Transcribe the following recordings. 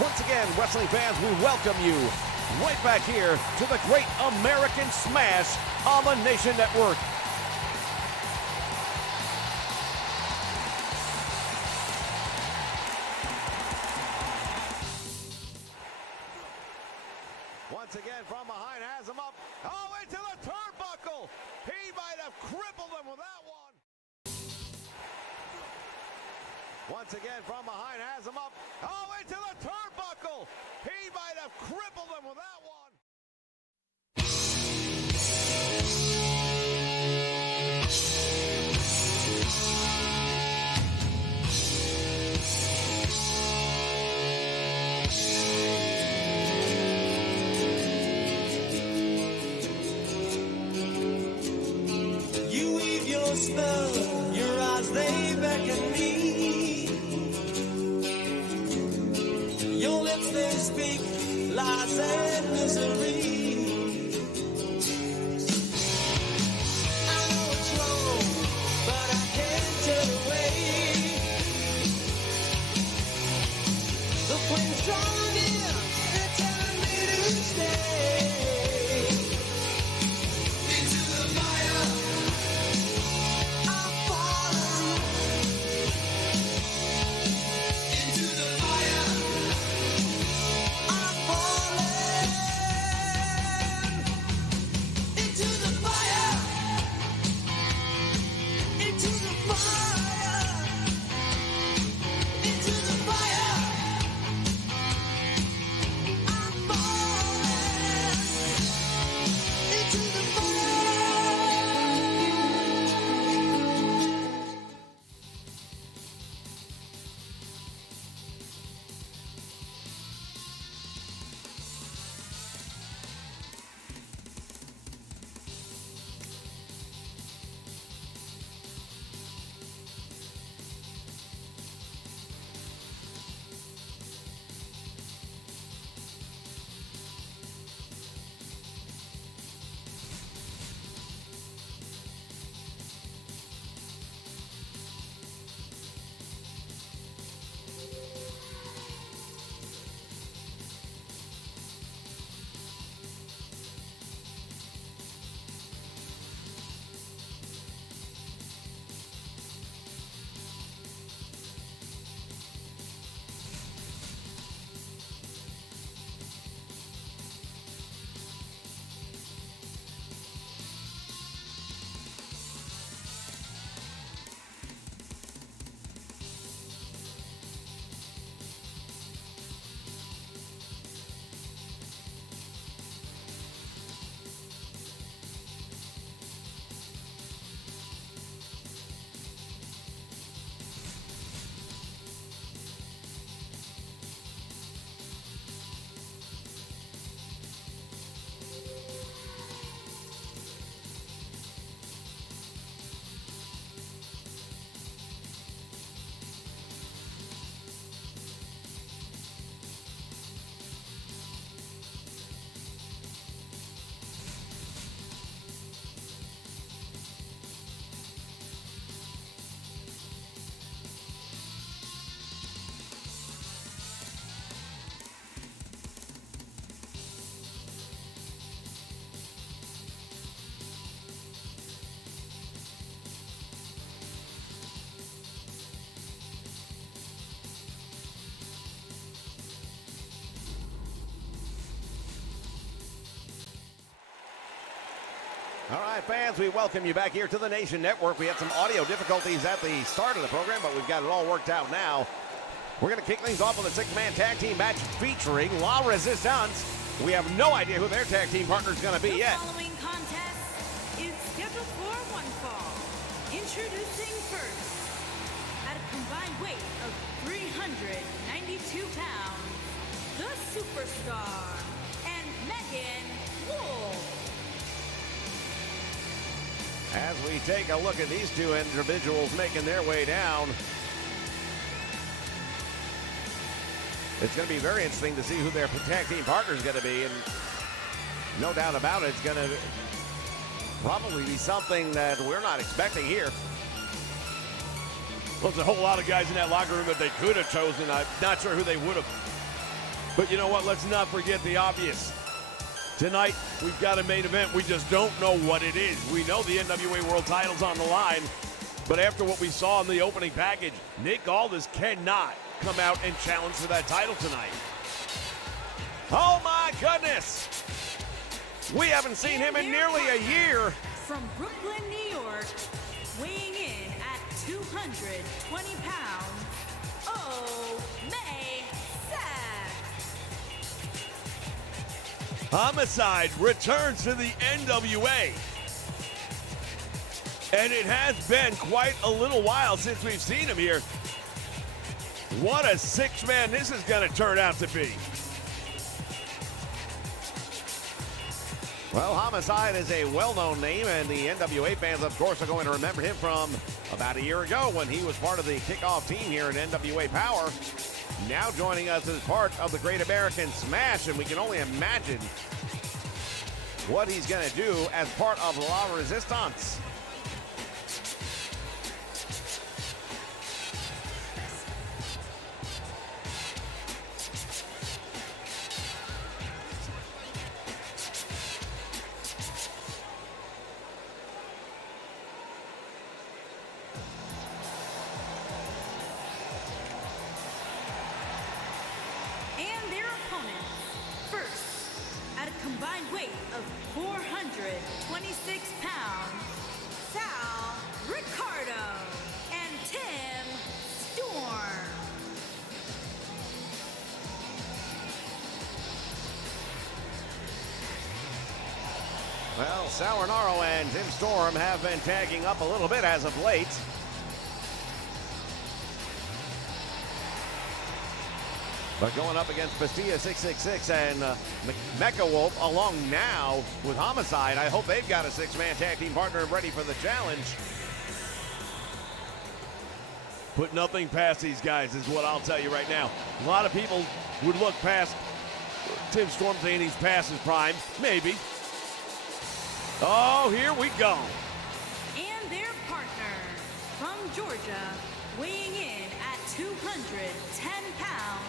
Once again, wrestling fans, we welcome you right back here to the Great American Smash on the Nation Network. Once again, from behind, has him up. Oh, into the turnbuckle. He might have crippled him with that one. Once again, from behind, has him up. Oh, into the turnbuckle. He might have crippled him with that one. You weave your spell, your eyes, they beckon me. Your lips, they speak lies and misery. I know it's wrong, but I can't turn away. The flame's drawn in, they're telling me to stay. Into the fire, I'm falling. Into the fire, I'm falling. Into the fire, into the fire, into the fire, I'm falling. Into the fire. All right, fans, we welcome you back here to the Nation Network. We had some audio difficulties at the start of the program, but we've got it all worked out now. We're going to kick things off with a six-man tag team match featuring La Resistance. We have no idea who their tag team partner is going to be yet. The following contest is scheduled for one fall. Introducing first, at a combined weight of 392 pounds, the Superstar and Megan Wolf. As we take a look at these two individuals making their way down, it's going to be very interesting to see who their tag team partner is going to be. And no doubt about it, it's going to probably be something that we're not expecting here. Well, there's a whole lot of guys in that locker room that they could have chosen. I'm not sure who they would have. But you know what? Let's not forget the obvious. Tonight, we've got a main event. We just don't know what it is. We know the NWA World title's on the line. But after what we saw in the opening package, Nick Aldis cannot come out and challenge for that title tonight. Oh my goodness! We haven't seen him in nearly a year. From Brooklyn, New York, weighing in at 220 pounds, May Sack. Homicide returns to the NWA. And it has been quite a little while since we've seen him here. What a six-man this is going to turn out to be. Well, Homicide is a well-known name, and the NWA fans, of course, are going to remember him from about a year ago when he was part of the kickoff team here in NWA Power. Now joining us as part of the Great American Smash, and we can only imagine what he's going to do as part of La Resistance. And their opponents, first, at a combined weight of 426 pounds, Sal Ricardo and Tim Storm. Well, Sal Ricardo and Tim Storm have been tagging up a little bit as of late. But going up against Bastilla 666 and Mecha Wolf along now with Homicide. I hope they've got a six-man tag team partner ready for the challenge. Put nothing past these guys is what I'll tell you right now. A lot of people would look past Tim Storm saying he's past his prime. Maybe. Oh, here we go. And their partner, from Georgia, weighing in at 210 pounds,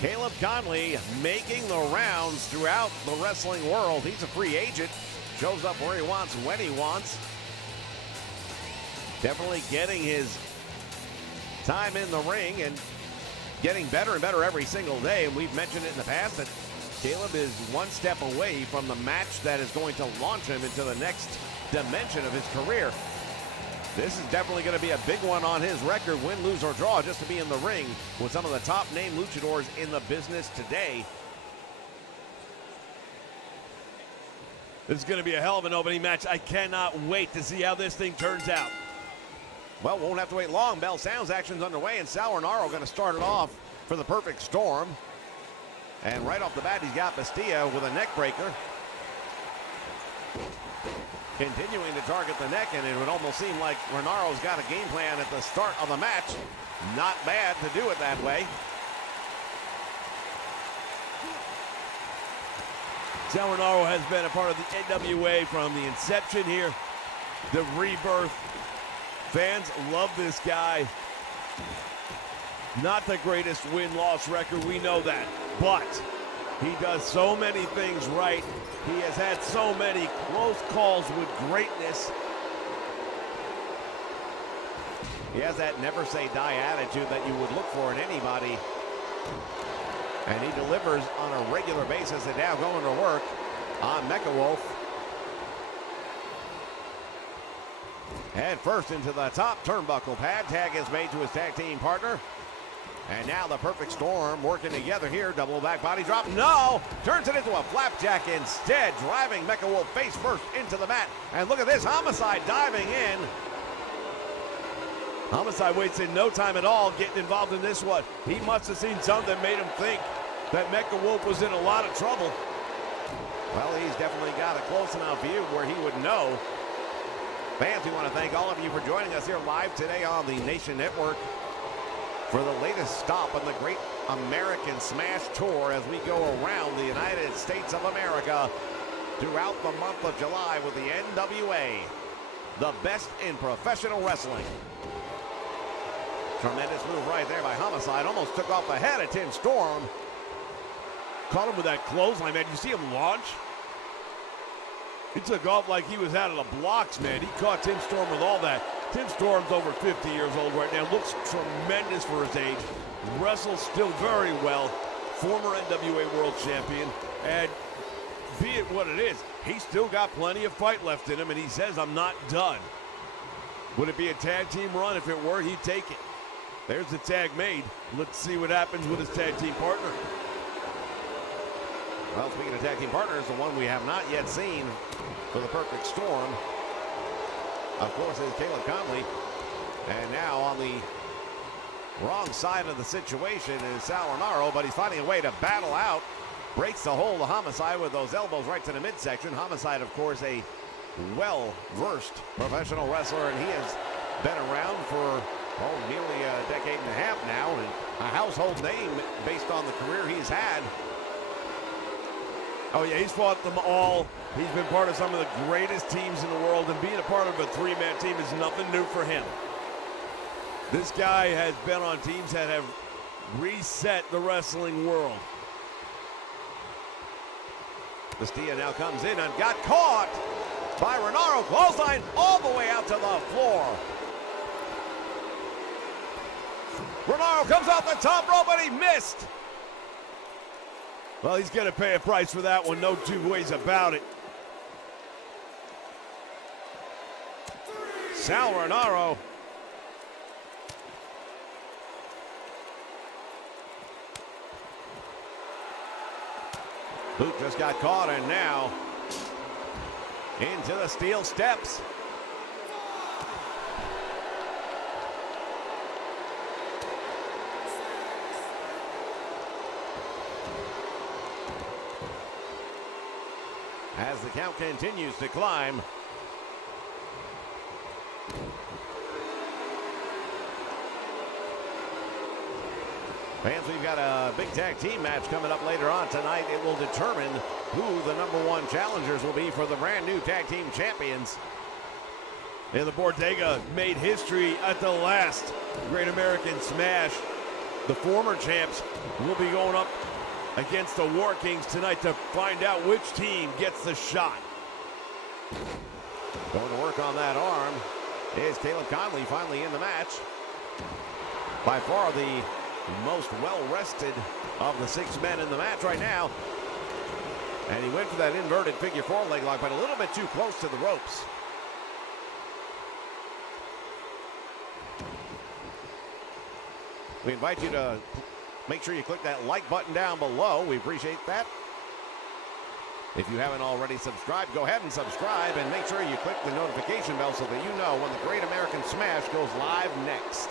Caleb Conley making the rounds throughout the wrestling world. He's a free agent. Shows up where he wants, when he wants. Definitely getting his time in the ring and getting better and better every single day. And we've mentioned it in the past that Caleb is one step away from the match that is going to launch him into the next dimension of his career. This is definitely going to be a big one on his record, win, lose, or draw, just to be in the ring with some of the top name luchadors in the business today. This is going to be a hell of an opening match. I cannot wait to see how this thing turns out. Well, won't have to wait long. Bell sounds, action's underway, and Sal Ricardo going to start it off for the Perfect Storm. And right off the bat, he's got Bastilla with a neck breaker. Continuing to target the neck, and it would almost seem like Renaro's got a game plan at the start of the match. Not bad to do it that way. Sal Renaro has been a part of the NWA from the inception here, the rebirth. Fans love this guy. Not the greatest win-loss record, we know that, but he does so many things right. He has had so many close calls with greatness. He has that never say die attitude that you would look for in anybody. And he delivers on a regular basis, and now going to work on Mecha Wolf. Head first into the top turnbuckle pad. Tag is made to his tag team partner. And now the Perfect Storm working together here. Double back body drop. No! Turns it into a flapjack instead. Driving Mecha Wolf face first into the mat. And look at this. Homicide diving in. Homicide waits in no time at all getting involved in this one. He must have seen something that made him think that Mecha Wolf was in a lot of trouble. Well, he's definitely got a close enough view where he would know. Fans, we want to thank all of you for joining us here live today on the Nation Network for the latest stop on the Great American Smash Tour as we go around the United States of America throughout the month of July with the NWA the best in professional wrestling. Tremendous move right there by Homicide. Almost took off the head of Tim Storm. Caught him with that clothesline, man. You see him launch? He took off like he was out of the blocks, man. He caught Tim Storm with all that. Tim Storm's over 50 years old right now. Looks tremendous for his age. Wrestles still very well. Former NWA World Champion. And be it what it is, he's still got plenty of fight left in him, and he says, I'm not done. Would it be a tag team run? If it were, he'd take it. There's the tag made. Let's see what happens with his tag team partner. Well, speaking of tag team partners, the one we have not yet seen for the Perfect Storm, of course, is Caleb Conley. And now on the wrong side of the situation is Sal Rinauro, but he's finding a way to battle out. Breaks the hold of Homicide with those elbows right to the midsection. Homicide, of course, a well-versed professional wrestler, and he has been around for nearly a decade and a half now, and a household name based on the career he's had. Oh, yeah, he's fought them all. He's been part of some of the greatest teams in the world, and being a part of a three-man team is nothing new for him. This guy has been on teams that have reset the wrestling world. Bastia now comes in and got caught by Rinauro. Clothesline all the way out to the floor. Rinauro comes off the top rope, but he missed. Well, he's going to pay a price for that one, no two ways about it. Sal Rinauro. Boot just got caught, and now into the steel steps. As the count continues to climb. Fans, we've got a big tag team match coming up later on tonight. It will determine who the #1 challengers will be for the brand new tag team champions. And the Bodega made history at the last Great American Smash. The former champs will be going up against the War Kings tonight to find out which team gets the shot. Going to work on that arm is Caleb Conley, finally in the match. By far the most well-rested of the 6 men in the match right now. And he went for that inverted figure 4 leg lock, but a little bit too close to the ropes. We invite you to make sure you click that like button down below. We appreciate that. If you haven't already subscribed, go ahead and subscribe, and make sure you click the notification bell so that you know when the Great American Smash goes live next.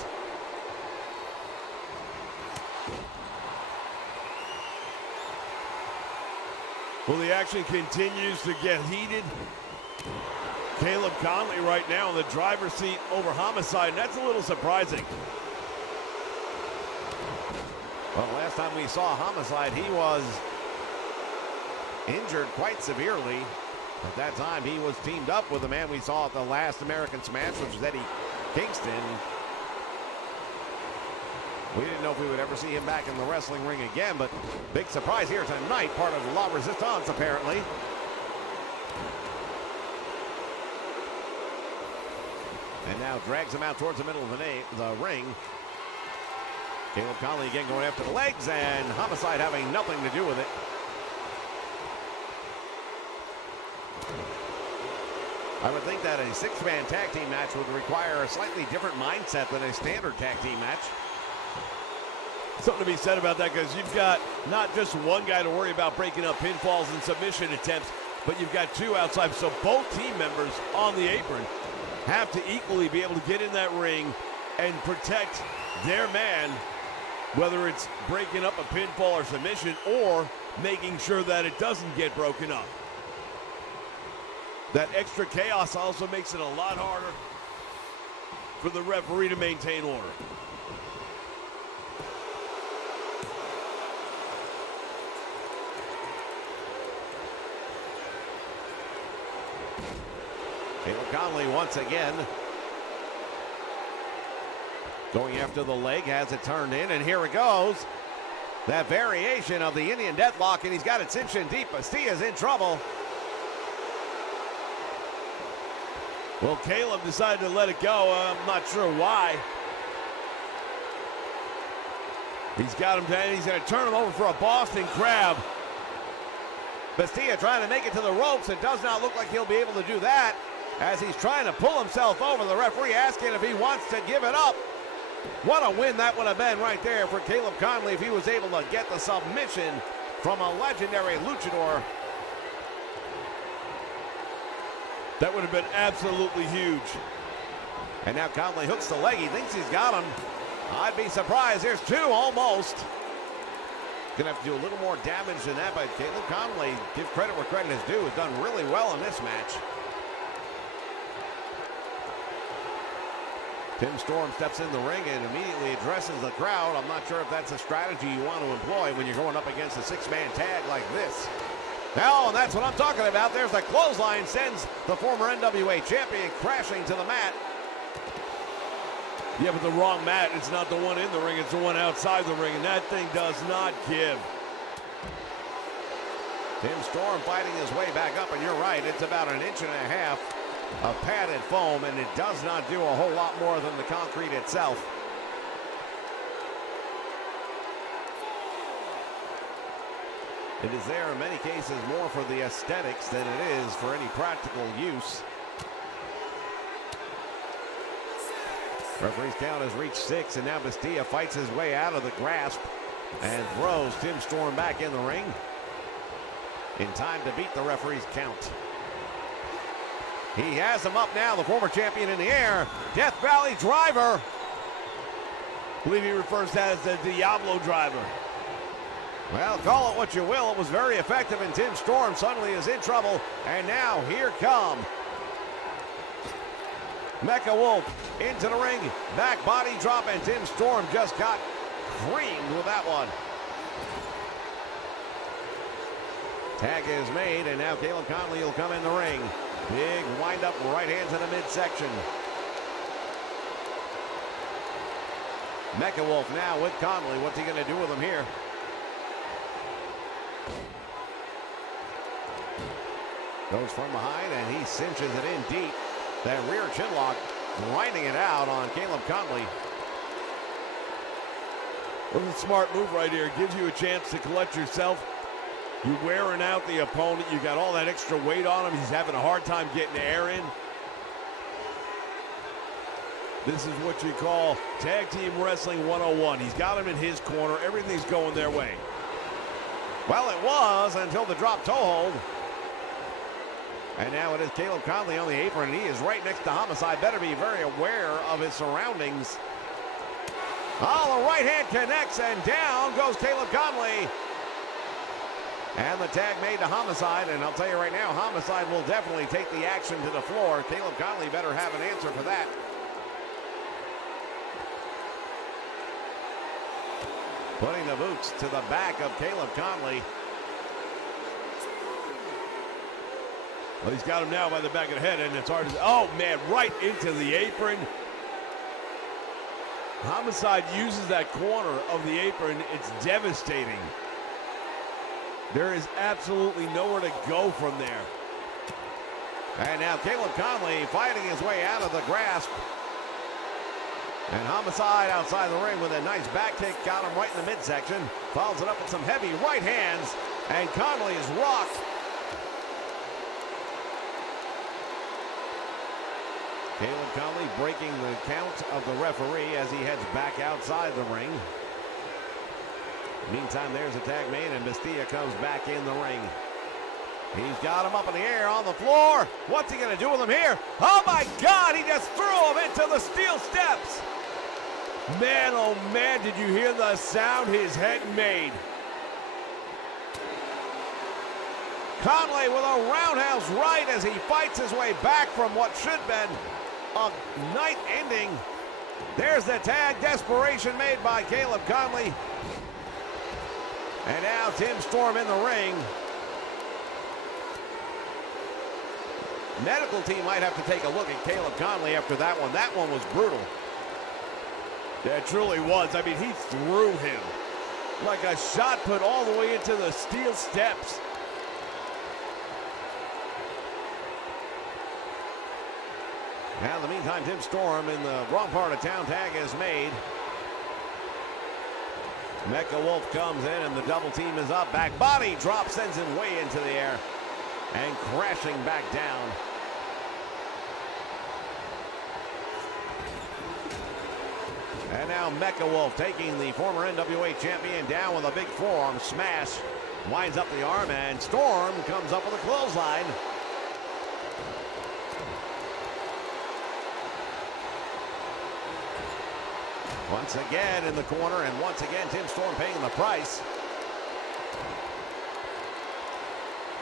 Well, the action continues to get heated. Caleb Conley right now in the driver's seat over Homicide, and that's a little surprising. Well, last time we saw Homicide, he was injured quite severely. At that time, he was teamed up with the man we saw at the last American Smash, which was Eddie Kingston. We didn't know if we would ever see him back in the wrestling ring again, but big surprise here tonight, part of La Resistance, apparently. And now drags him out towards the middle of the ring. Caleb Conley again going after the legs, and Homicide having nothing to do with it. I would think that a 6-man tag team match would require a slightly different mindset than a standard tag team match. Something to be said about that, because you've got not just one guy to worry about breaking up pinfalls and submission attempts, but you've got 2 outside. So both team members on the apron have to equally be able to get in that ring and protect their man, whether it's breaking up a pinfall or submission or making sure that it doesn't get broken up. That extra chaos also makes it a lot harder for the referee to maintain order. Caleb Conley once again going after the leg, has it turned in, and here it goes. That variation of the Indian deathlock, and he's got it cinched in deep. Bastia's in trouble. Well, Caleb decided to let it go. I'm not sure why. He's got him down. He's going to turn him over for a Boston Crab. Bastia trying to make it to the ropes. It does not look like he'll be able to do that as he's trying to pull himself over. The referee asking if he wants to give it up. What a win that would have been right there for Caleb Conley if he was able to get the submission from a legendary luchador. That would have been absolutely huge. And now Conley hooks the leg. He thinks he's got him. I'd be surprised. There's two almost. Gonna have to do a little more damage than that, but Caleb Conley, give credit where credit is due, has done really well in this match. Tim Storm steps in the ring and immediately addresses the crowd. I'm not sure if that's a strategy you want to employ when you're going up against a six-man tag like this. Now, and that's what I'm talking about. There's the clothesline, sends the former NWA champion crashing to the mat. Yeah, but the wrong mat. It's not the one in the ring. It's the one outside the ring, and that thing does not give. Tim Storm fighting his way back up, and you're right. It's about 1.5 inches of padded foam, and it does not do a whole lot more than the concrete itself. It is there in many cases more for the aesthetics than it is for any practical use. Referee's count has reached 6, and now Bastia fights his way out of the grasp and throws Tim Storm back in the ring in time to beat the referee's count. He has him up now, the former champion in the air. Death Valley driver. I believe he refers to that as the Diablo driver. Well, call it what you will. It was very effective, and Tim Storm suddenly is in trouble. And now here come Mecha Wolf into the ring. Back body drop, and Tim Storm just got creamed with that one. Tag is made, and now Caleb Conley will come in the ring. Big wind-up right hand to the midsection. Mecha Wolf now with Conley. What's he going to do with him here? Goes from behind, and he cinches it in deep. That rear chinlock grinding it out on Caleb Conley. It was a smart move right here. It gives you a chance to collect yourself. You're wearing out the opponent. You got all that extra weight on him. He's having a hard time getting the air in. This is what you call Tag Team Wrestling 101. He's got him in his corner. Everything's going their way. Well, it was until the drop toe hold. And now it is Caleb Conley on the apron, and he is right next to Homicide. Better be very aware of his surroundings. Oh, the right hand connects, and down goes Caleb Conley. And the tag made to Homicide, and I'll tell you right now, Homicide will definitely take the action to the floor. Caleb Conley better have an answer for that. Putting the boots to the back of Caleb Conley. Well, he's got him now by the back of the head, and it's hard to... Oh, man, right into the apron. Homicide uses that corner of the apron. It's devastating. There is absolutely nowhere to go from there. And now Caleb Conley fighting his way out of the grasp. And Homicide outside the ring with a nice back kick. Got him right in the midsection. Follows it up with some heavy right hands. And Conley is rocked. Caleb Conley breaking the count of the referee as he heads back outside the ring. Meantime, there's a tag made, and Bastia comes back in the ring. He's got him up in the air on the floor. What's he going to do with him here? Oh, my God, he just threw him into the steel steps. Man, oh, man, did you hear the sound his head made? Conley with a roundhouse right as he fights his way back from what should have been a night ending. There's the tag, desperation made by Caleb Conley. And now Tim Storm in the ring. medical team might have to take a look at Caleb Conley after that one. That one was brutal. Yeah, it truly was. I mean, he threw him like a shot put all the way into the steel steps. Now, in the meantime, Tim Storm in the wrong part of town. Tag is made. Mecha Wolf comes in and the double team is up. Back body drop sends him way into the air and crashing back down. And now Mecha Wolf taking the former NWA champion down with a big forearm smash. Winds up the arm and Storm comes up with a clothesline. Once again in the corner, and once again Tim Storm paying the price.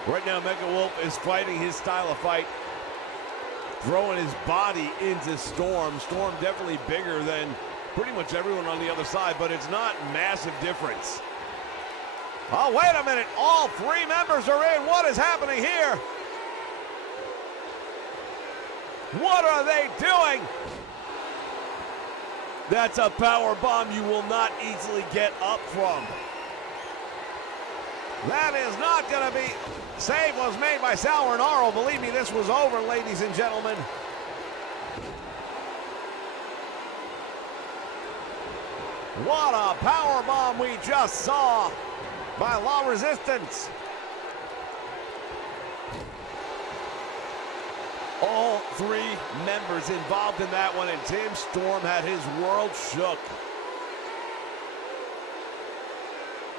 Right now, Mecha Wolf is fighting his style of fight, throwing his body into Storm. Storm definitely bigger than pretty much everyone on the other side, but it's not massive difference. Oh, wait a minute. All three members are in. What is happening here? What are they doing? That's a power bomb you will not easily get up from. That is not going to be. Save was made by Sauernaro. Believe me, this was over, ladies and gentlemen. What a power bomb we just saw by La Resistance. All three members involved in that one, and Tim Storm had his world shook.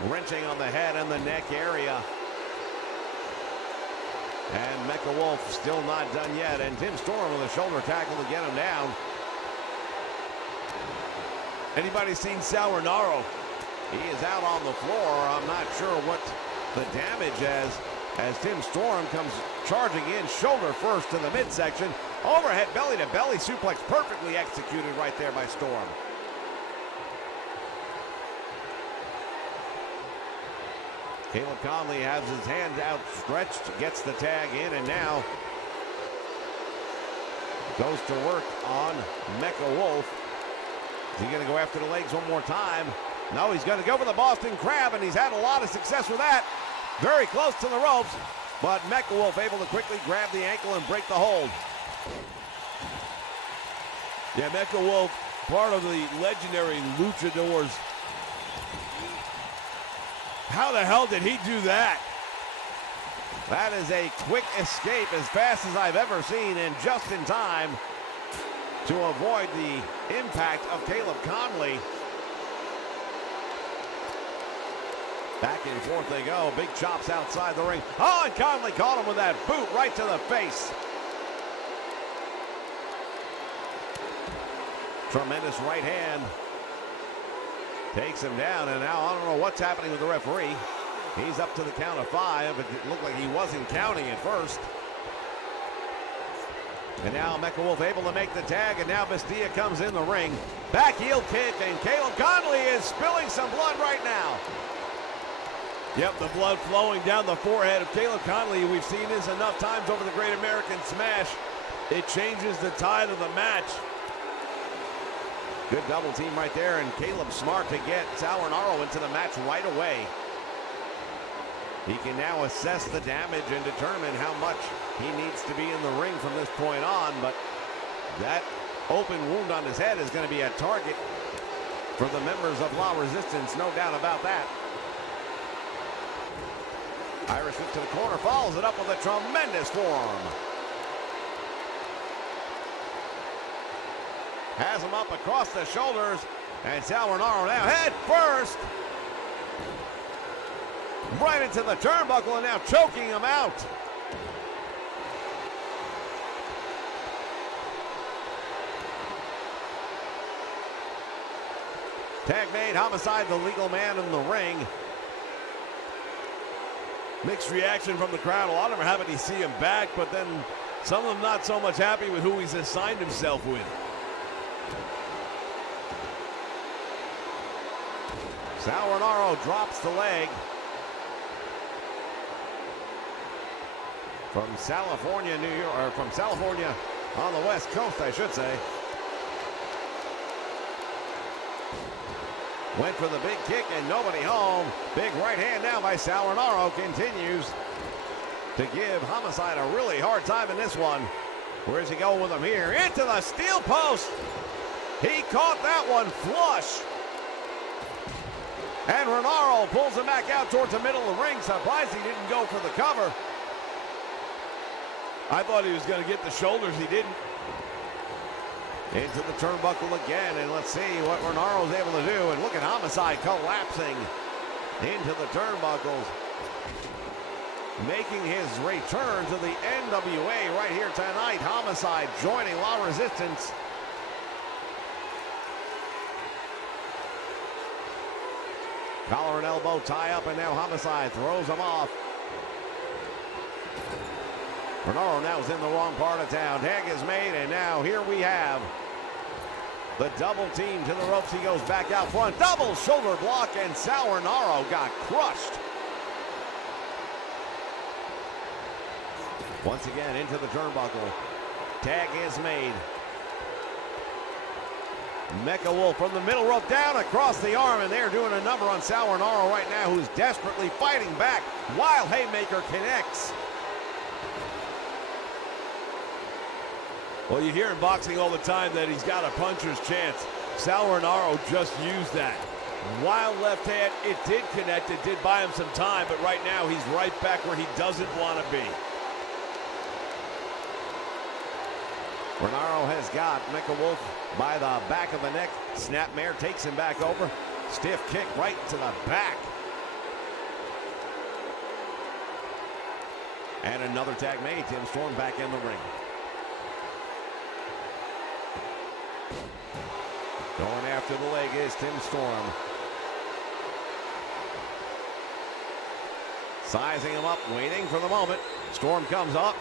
Wrenching on the head and the neck area. And Mecha Wolf still not done yet, and Tim Storm with a shoulder tackle to get him down. Anybody seen Sauernaro? He is out on the floor. I'm not sure what the damage is as Tim Storm comes charging in shoulder first to the midsection. Overhead belly to belly suplex perfectly executed right there by Storm. Caleb Conley has his hand outstretched, gets the tag in, and now goes to work on Mecha Wolf. Is he going to go after the legs one more time? No, he's going to go for the Boston Crab, and he's had a lot of success with that. Very close to the ropes, but Mecha Wolf able to quickly grab the ankle and break the hold. Yeah, Mecha Wolf, part of the legendary luchadors. How the hell did he do that? That is a quick escape, as fast as I've ever seen, and just in time to avoid the impact of Caleb Conley. Back and forth they go. Big chops outside the ring. Oh, and Conley caught him with that boot right to the face. Tremendous right hand. Takes him down, and now I don't know what's happening with the referee. He's up to the count of 5. It looked like he wasn't counting at first. And now Mecha Wolf able to make the tag, and now Bastia comes in the ring. Back heel kick, and Caleb Conley is spilling some blood right now. Yep, the blood flowing down the forehead of Caleb Conley. We've seen this enough times over the Great American Smash. It changes the tide of the match. Good double team right there, and Caleb smart to get Sauernaro into the match right away. He can now assess the damage and determine how much he needs to be in the ring from this point on, but that open wound on his head is going to be a target for the members of La Resistance, no doubt about that. Irish whip to the corner, follows it up with a tremendous forearm. Has him up across the shoulders, and Sauernaro now head first. Right into the turnbuckle, and now choking him out. Tag made, Homicide, the legal man in the ring. Mixed reaction from the crowd. A lot of them are happy to see him back, but then some of them not so much happy with who he's assigned himself with. Sauernaro drops the leg. from California, New York, or from California on the West Coast, I should say. Went for the big kick and nobody home. Big right hand now by Sal Rinauro continues to give Homicide a really hard time in this one. Where's he going with him here? Into the steel post. He caught that one flush. And Rinauro pulls him back out towards the middle of the ring. Surprised he didn't go for the cover. I thought he was going to get the shoulders. He didn't. Into the turnbuckle again, and let's see what Renauro's able to do. And look at Homicide collapsing into the turnbuckles. Making his return to the NWA right here tonight. Homicide joining La Resistance. Collar and elbow tie up, and now Homicide throws him off. Rinauro now is in the wrong part of town. Tag is made, and now here we have the double team to the ropes. He goes back out front. Double shoulder block, and Sal Rinauro got crushed. Once again into the turnbuckle. Tag is made. Mecha Wolf from the middle rope down across the arm, and they're doing a number on Sal Rinauro right now, who's desperately fighting back. Wild haymaker connects. Well, you hear in boxing all the time that he's got a puncher's chance. Sal Rinauro just used that. Wild left hand, it did connect, it did buy him some time, but right now he's right back where he doesn't want to be. Rinauro has got Mecha Wolf by the back of the neck. Snapmare takes him back over. Stiff kick right to the back. And another tag made. Tim Storm back in the ring. Going after the leg is Tim Storm. Sizing him up, waiting for the moment. Storm comes up.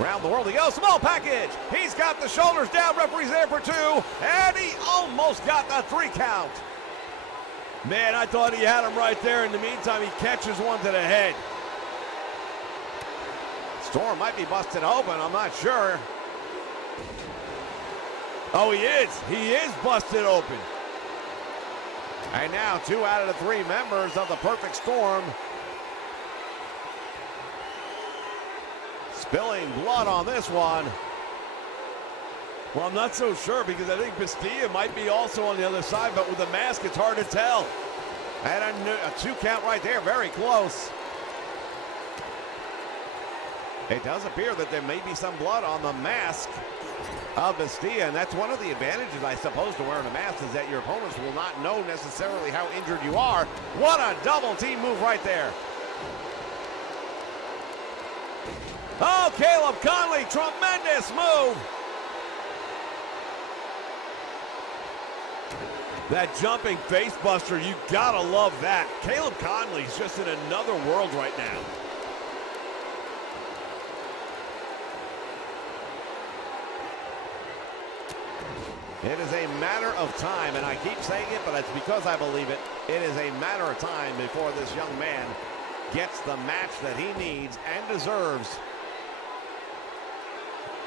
Around the world he goes. Small package. He's got the shoulders down. Referee's there for 2. And he almost got the 3 count. Man, I thought he had him right there. In the meantime, he catches one to the head. Storm might be busted open. I'm not sure. Oh, he is. He is busted open. And now 2 out of the 3 members of the Perfect Storm spilling blood on this one. Well, I'm not so sure because I think Bastilla might be also on the other side, but with the mask, it's hard to tell. And a 2 count right there, very close. It does appear that there may be some blood on the mask of Bastilla, and that's one of the advantages, I suppose, to wearing a mask, is that your opponents will not know necessarily how injured you are. What a double team move right there. Oh, Caleb Conley, tremendous move. That jumping face buster, you gotta love that. Caleb Conley's just in another world right now. It is a matter of time, and I keep saying it, but it's because I believe it. It is a matter of time before this young man gets the match that he needs and deserves.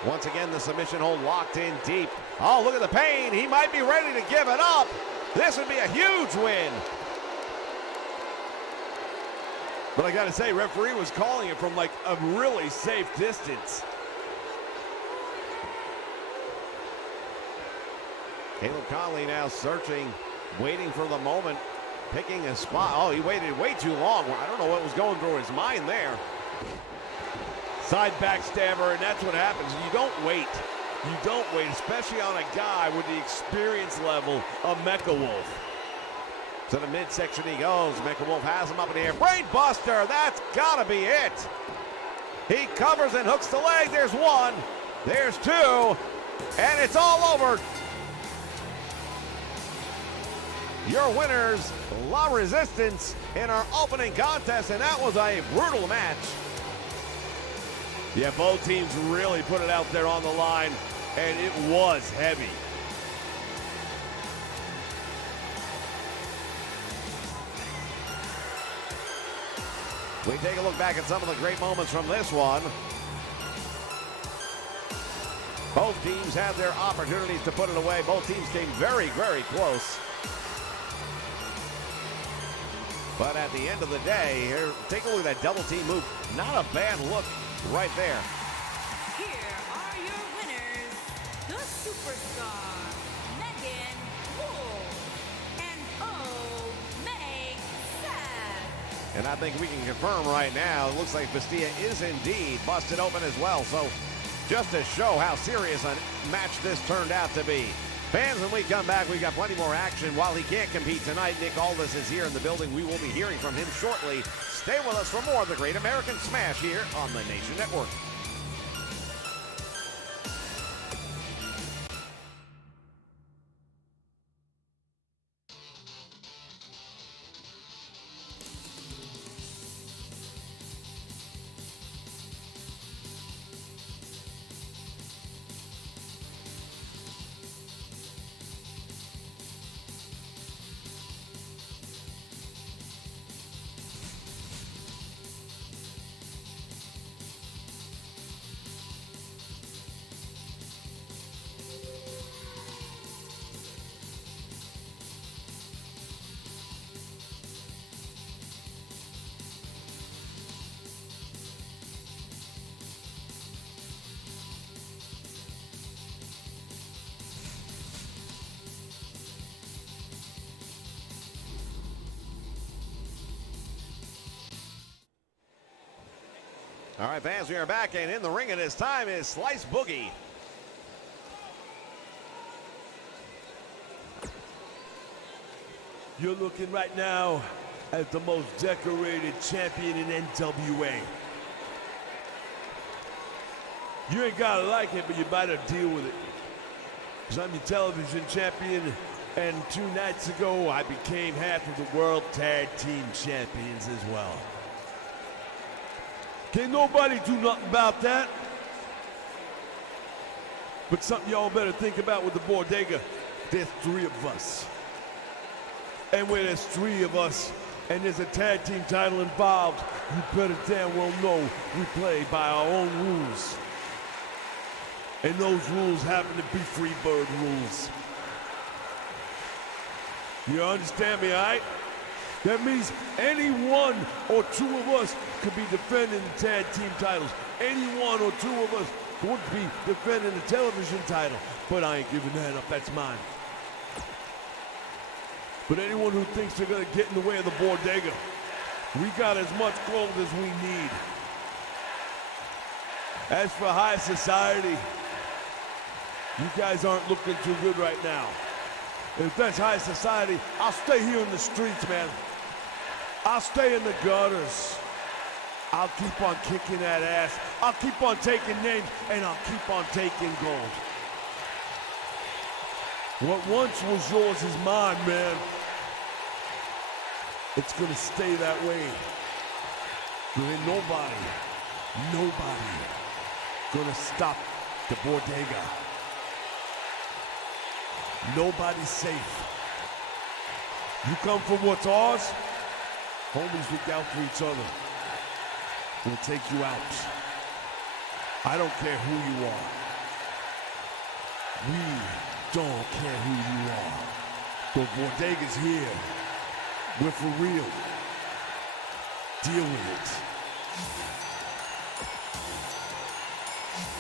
Once again, the submission hold locked in deep. Oh, look at the pain. He might be ready to give it up. This would be a huge win. But I gotta say, referee was calling it from like a really safe distance. Caleb Conley now searching, waiting for the moment, picking a spot. Oh, he waited way too long. I don't know what was going through his mind there. Side backstabber, and that's what happens. You don't wait. You don't wait, especially on a guy with the experience level of Mecha Wolf. To the midsection he goes. Mecha Wolf has him up in the air. Brain buster, that's gotta be it. He covers and hooks the leg. There's 1, there's 2, and it's all over. Your winners, La Resistance, in our opening contest, and that was a brutal match. Yeah, both teams really put it out there on the line, and it was heavy. We take a look back at some of the great moments from this one. Both teams had their opportunities to put it away. Both teams came very, very close. But at the end of the day, here, take a look at that double team move. Not a bad look right there. Here are your winners, the superstar, Megan Wolf and Seth. And I think we can confirm right now, it looks like Bastia is indeed busted open as well. So just to show how serious a match this turned out to be. Fans, when we come back, we've got plenty more action. While he can't compete tonight, Nick Aldis is here in the building. We will be hearing from him shortly. Stay with us for more of the Great American Smash here on the Nation Network. All right, fans, we are back, and in the ring at this time is Slice Boogie. You're looking right now at the most decorated champion in NWA. You ain't gotta like it, but you better deal with it. Because I'm your television champion, and 2 nights ago, I became half of the World Tag Team Champions as well. Can't nobody do nothing about that. But something y'all better think about with the Bodega. There's 3 of us. And when there's 3 of us, and there's a tag team title involved, you better damn well know we play by our own rules. And those rules happen to be Freebird rules. You understand me, all right? That means any 1 or 2 of us could be defending the tag team titles. Any 1 or 2 of us would be defending the television title. But I ain't giving that up, that's mine. But anyone who thinks they're gonna get in the way of the Bodega, we got as much gold as we need. As for high society, you guys aren't looking too good right now. If that's high society, I'll stay here in the streets, man. I'll stay in the gutters. I'll keep on kicking that ass. I'll keep on taking names, and I'll keep on taking gold. What once was yours is mine, man. It's gonna stay that way. There ain't nobody gonna stop the Bodega. Nobody's safe. You come for what's ours, homies look out for each other. We'll take you out. I don't care who you are. We don't care who you are. The Bodega's here. We're for real. Deal with it.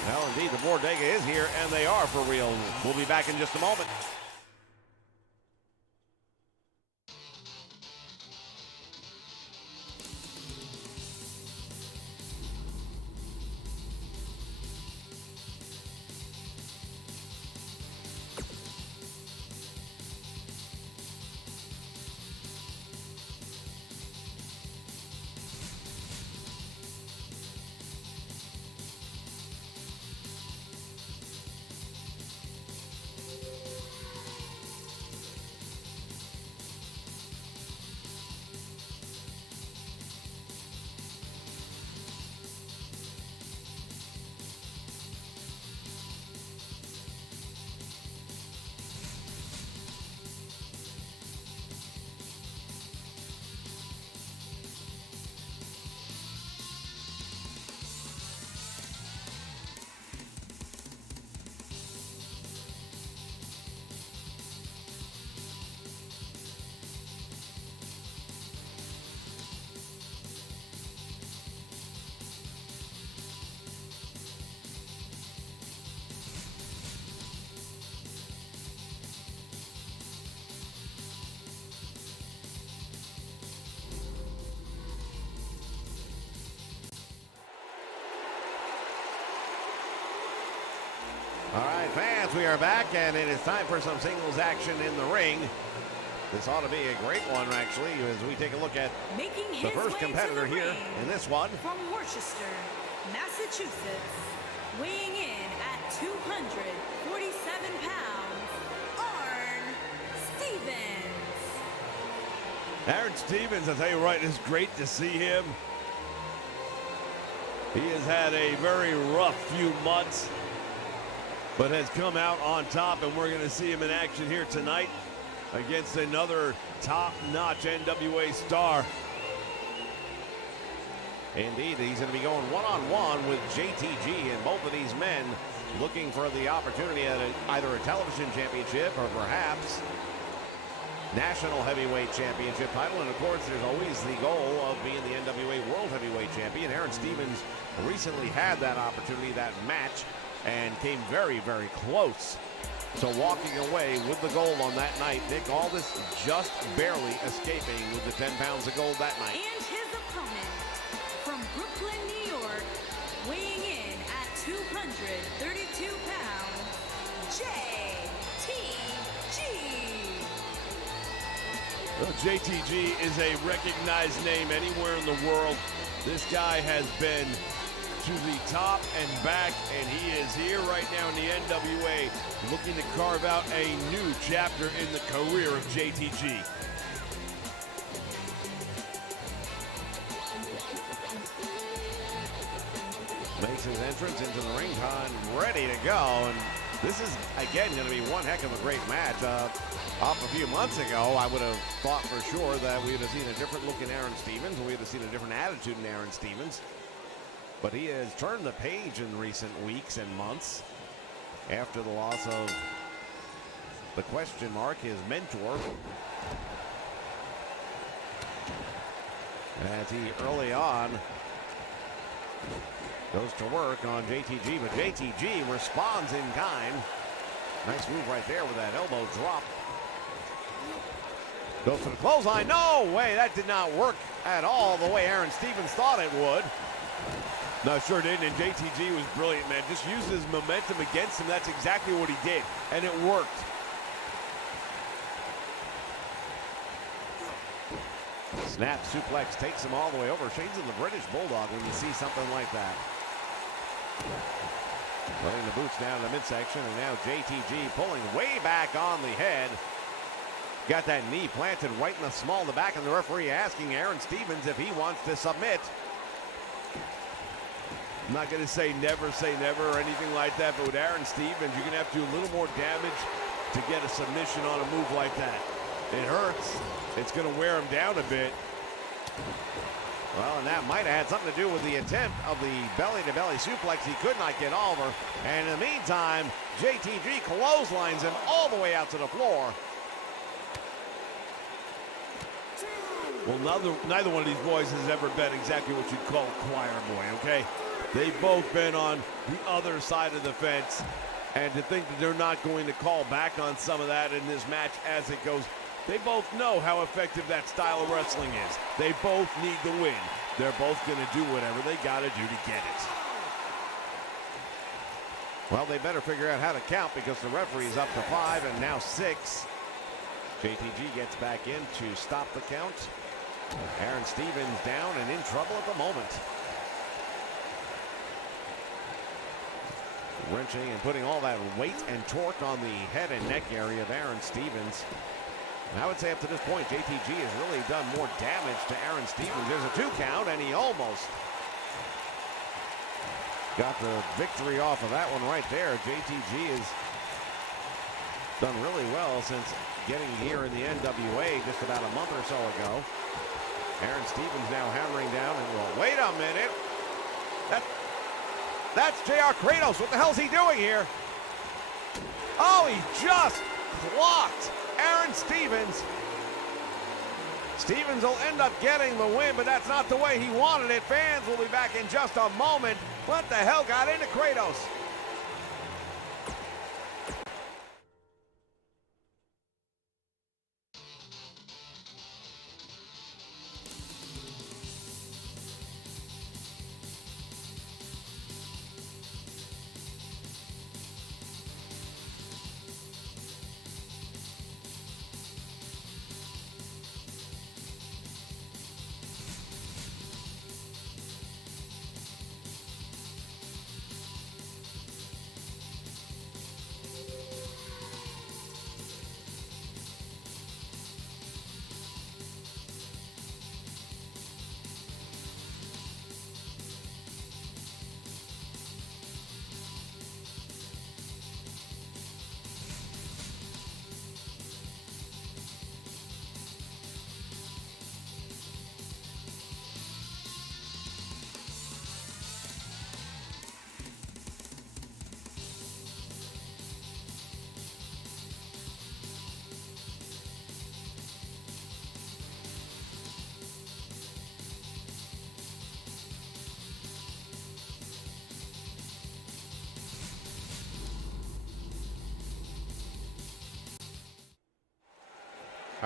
Well, indeed, the Bodega is here, and they are for real. We'll be back in just a moment. All right, fans, we are back, and it is time for some singles action in the ring. This ought to be a great one, actually, as we take a look at Making his the first way competitor to the here ring in this one. from Worcester, Massachusetts, weighing in at 247 pounds, Arn Stevens. Aaron Stevens, I'll tell you right, it's great to see him. He has had a very rough few months, but has come out on top, and we're going to see him in action here tonight against another top-notch NWA star. Indeed, he's going to be going one-on-one with JTG, and both of these men looking for the opportunity at either a television championship or perhaps national heavyweight championship title. And of course, there's always the goal of being the NWA World Heavyweight Champion. Aaron Stevens recently had that opportunity, that match, and came very, very close. So walking away with the gold on that night, Nick Aldis just barely escaping with the 10 pounds of gold that night. And his opponent from Brooklyn, New York, weighing in at 232 pounds, JTG. Well, JTG is a recognized name anywhere in the world. This guy has been to the top and back, and he is here right now in the NWA looking to carve out a new chapter in the career of JTG. Makes his entrance into the ring time, ready to go. And this is, again, going to be one heck of a great match. Off a few months ago, I would have thought for sure that we would have seen a different look in Aaron Stevens. We would have seen a different attitude in Aaron Stevens. But he has turned the page in recent weeks and months after the loss of the question mark, his mentor. As he early on goes to work on JTG, but JTG responds in kind. Nice move right there with that elbow drop. Goes for the clothesline. No way, that did not work at all the way Aaron Stevens thought it would. No, sure didn't, and JTG was brilliant, man. Just used his momentum against him. That's exactly what he did, and it worked. Snap suplex takes him all the way over. Shades of the British Bulldog when you see something like that. Putting the boots down in the midsection, and now JTG pulling way back on the head. Got that knee planted right in the small of the back, and the referee asking Aaron Stevens if he wants to submit. I'm not going to say never or anything like that, but with Aaron Stevens, you're going to have to do a little more damage to get a submission on a move like that. It hurts. It's going to wear him down a bit. Well, and that might have had something to do with the attempt of the belly-to-belly suplex he could not get over. And in the meantime, JTG clotheslines him all the way out to the floor. Well, neither one of these boys has ever been exactly what you'd call a choir boy, okay? They've both been on the other side of the fence, and to think that they're not going to call back on some of that in this match as it goes, they both know how effective that style of wrestling is. They both need the win. They're both going to do whatever they got to do to get it. Well, they better figure out how to count because the referee's up to 5 and now 6. JTG gets back in to stop the count. Aaron Stevens down and in trouble at the moment. Wrenching and putting all that weight and torque on the head and neck area of Aaron Stevens. And I would say up to this point, JTG has really done more damage to Aaron Stevens. There's a 2 count, and he almost got the victory off of that one right there. JTG has done really well since getting here in the NWA just about a month or so ago. Aaron Stevens now hammering down, and well, wait a minute. That's JR Kratos. What the hell's he doing here? Oh, he just clocked Aaron Stevens. Stevens will end up getting the win, but that's not the way he wanted it. Fans will be back in just a moment. What the hell got into Kratos?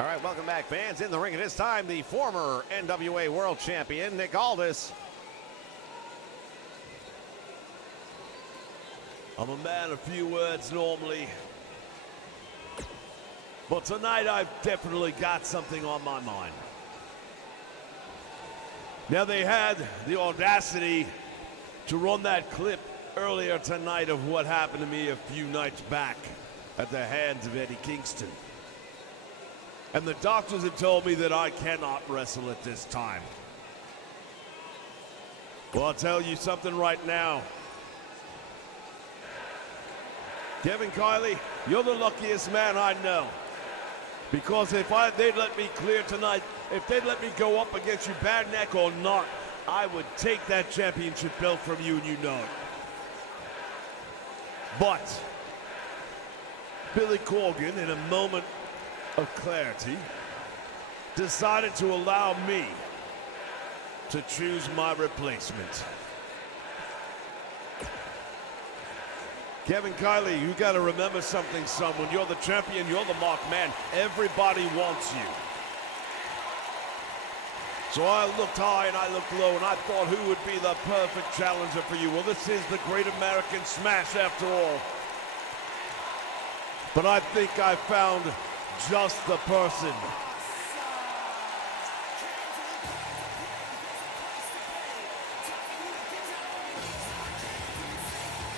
All right, welcome back, fans. In the ring at this time, the former NWA World Champion, Nick Aldis. I'm a man of few words normally, but tonight I've definitely got something on my mind. Now, they had the audacity to run that clip earlier tonight of what happened to me a few nights back at the hands of Eddie Kingston. And the doctors have told me that I cannot wrestle at this time. Well, I'll tell you something right now. Kevin Kiley, you're the luckiest man I know. Because if they'd let me clear tonight, if they'd let me go up against you, bad neck or not, I would take that championship belt from you, and you know it. But Billy Corgan, in a moment of clarity, decided to allow me to choose my replacement. Kevin Kiley, you got to remember something, son. When you're the champion, you're the marked man. Everybody wants you. So I looked high and I looked low, and I thought, who would be the perfect challenger for you? Well, this is the Great American Smash after all. But I think I found just the person.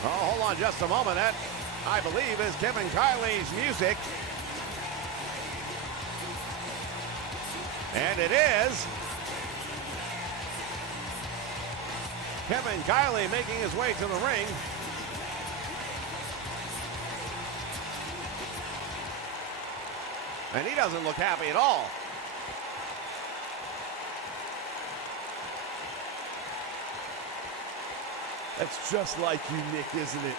Oh, hold on just a moment. That, I believe, is Kevin Kiley's music. And it is Kevin Kiley making his way to the ring. And he doesn't look happy at all. That's just like you, Nick, isn't it?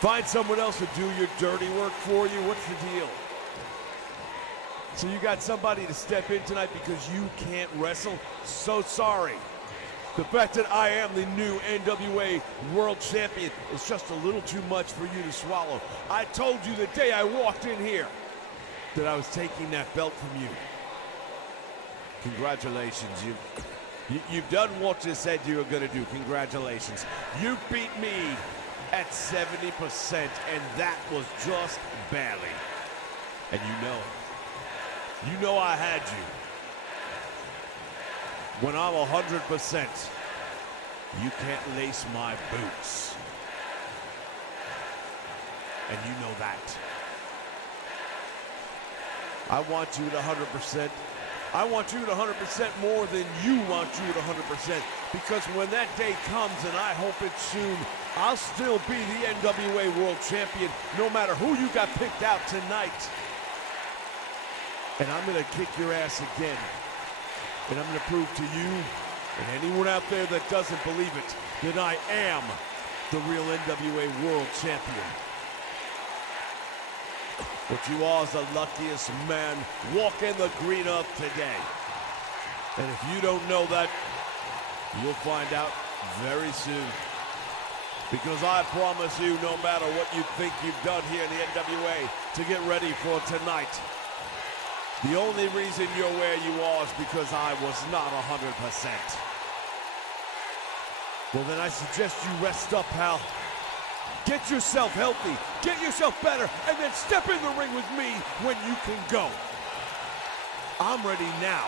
Find someone else to do your dirty work for you. What's the deal? So you got somebody to step in tonight because you can't wrestle? So sorry. The fact that I am the new NWA World Champion is just a little too much for you to swallow. I told you the day I walked in here that I was taking that belt from you. Congratulations. You've done what you said you were going to do. Congratulations. You beat me at 70%, and that was just barely. And you know it. You know I had you. When I'm 100%, you can't lace my boots. And you know that. I want you at 100%. I want you at 100% more than you want you at 100%. Because when that day comes, and I hope it's soon, I'll still be the NWA World Champion, no matter who you got picked out tonight. And I'm going to kick your ass again. And I'm going to prove to you and anyone out there that doesn't believe it that I am the real NWA World Champion. But you are the luckiest man walking the green earth today. And if you don't know that, you'll find out very soon. Because I promise you, no matter what you think you've done here in the NWA to get ready for tonight, the only reason you're where you are is because I was not 100%. Well, then I suggest you rest up, pal. Get yourself healthy, get yourself better, and then step in the ring with me when you can go. I'm ready now,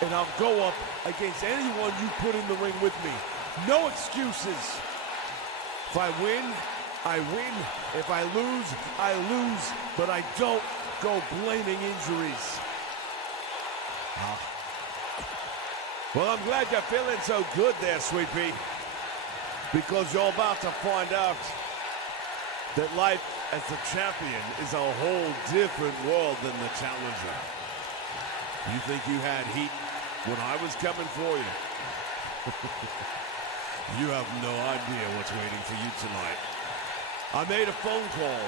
and I'll go up against anyone you put in the ring with me. No excuses. If I win, I win. If I lose, I lose. But I don't go blaming injuries. Well, I'm glad you're feeling so good there, Sweet Pea. Because you're about to find out that life as the champion is a whole different world than the challenger. You think you had heat when I was coming for you? You have no idea what's waiting for you tonight. I made a phone call.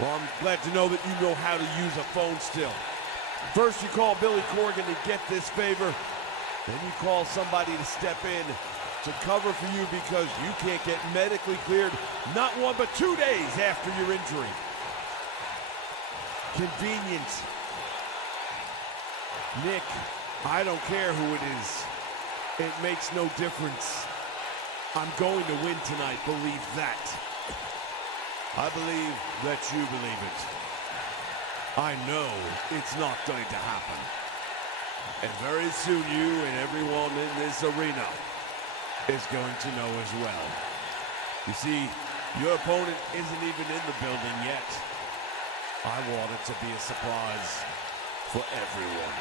Well, I'm glad to know that you know how to use a phone still. First, you call Billy Corgan to get this favor. Then you call somebody to step in to cover for you because you can't get medically cleared not 1 but 2 days after your injury. convenient. Nick, I don't care who it is. It makes no difference. I'm going to win tonight, believe that. I believe that you believe it. I know it's not going to happen. And very soon you and everyone in this arena is going to know as well. You see, your opponent isn't even in the building yet. I want it to be a surprise for everyone.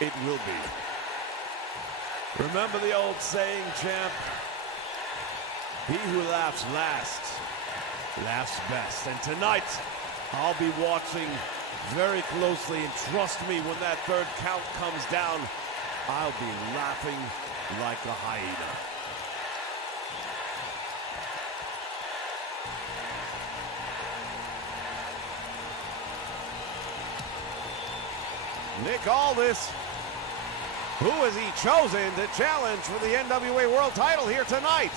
It will be. Remember the old saying, champ? He who laughs last, laughs best. And tonight, I'll be watching very closely, and trust me, when that third count comes down, I'll be laughing like a hyena. Nick Aldis, who has he chosen to challenge for the NWA World title here tonight?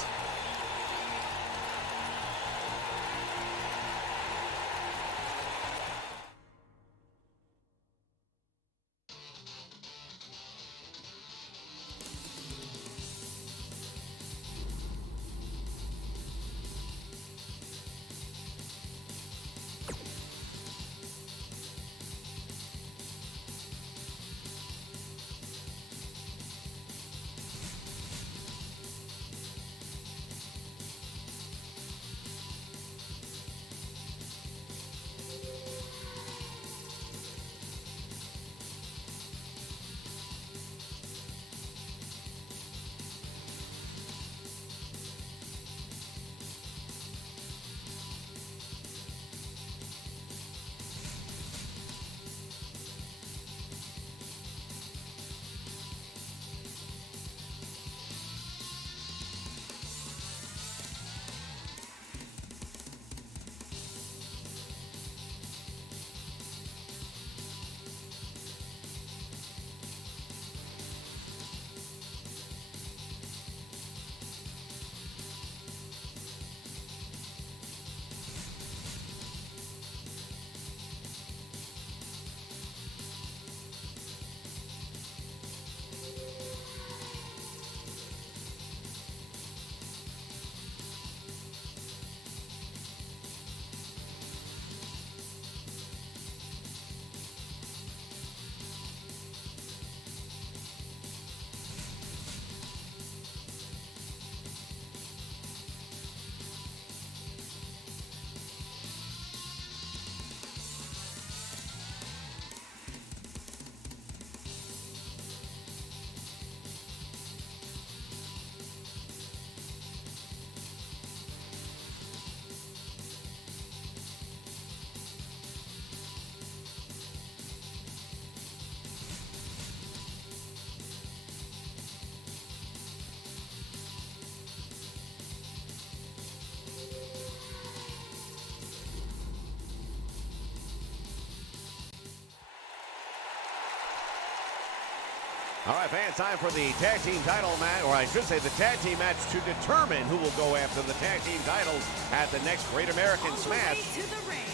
All right, fans, time for the tag team title match, or I should say the tag team match to determine who will go after the tag team titles at the next Great American All the Smash. way to the ring,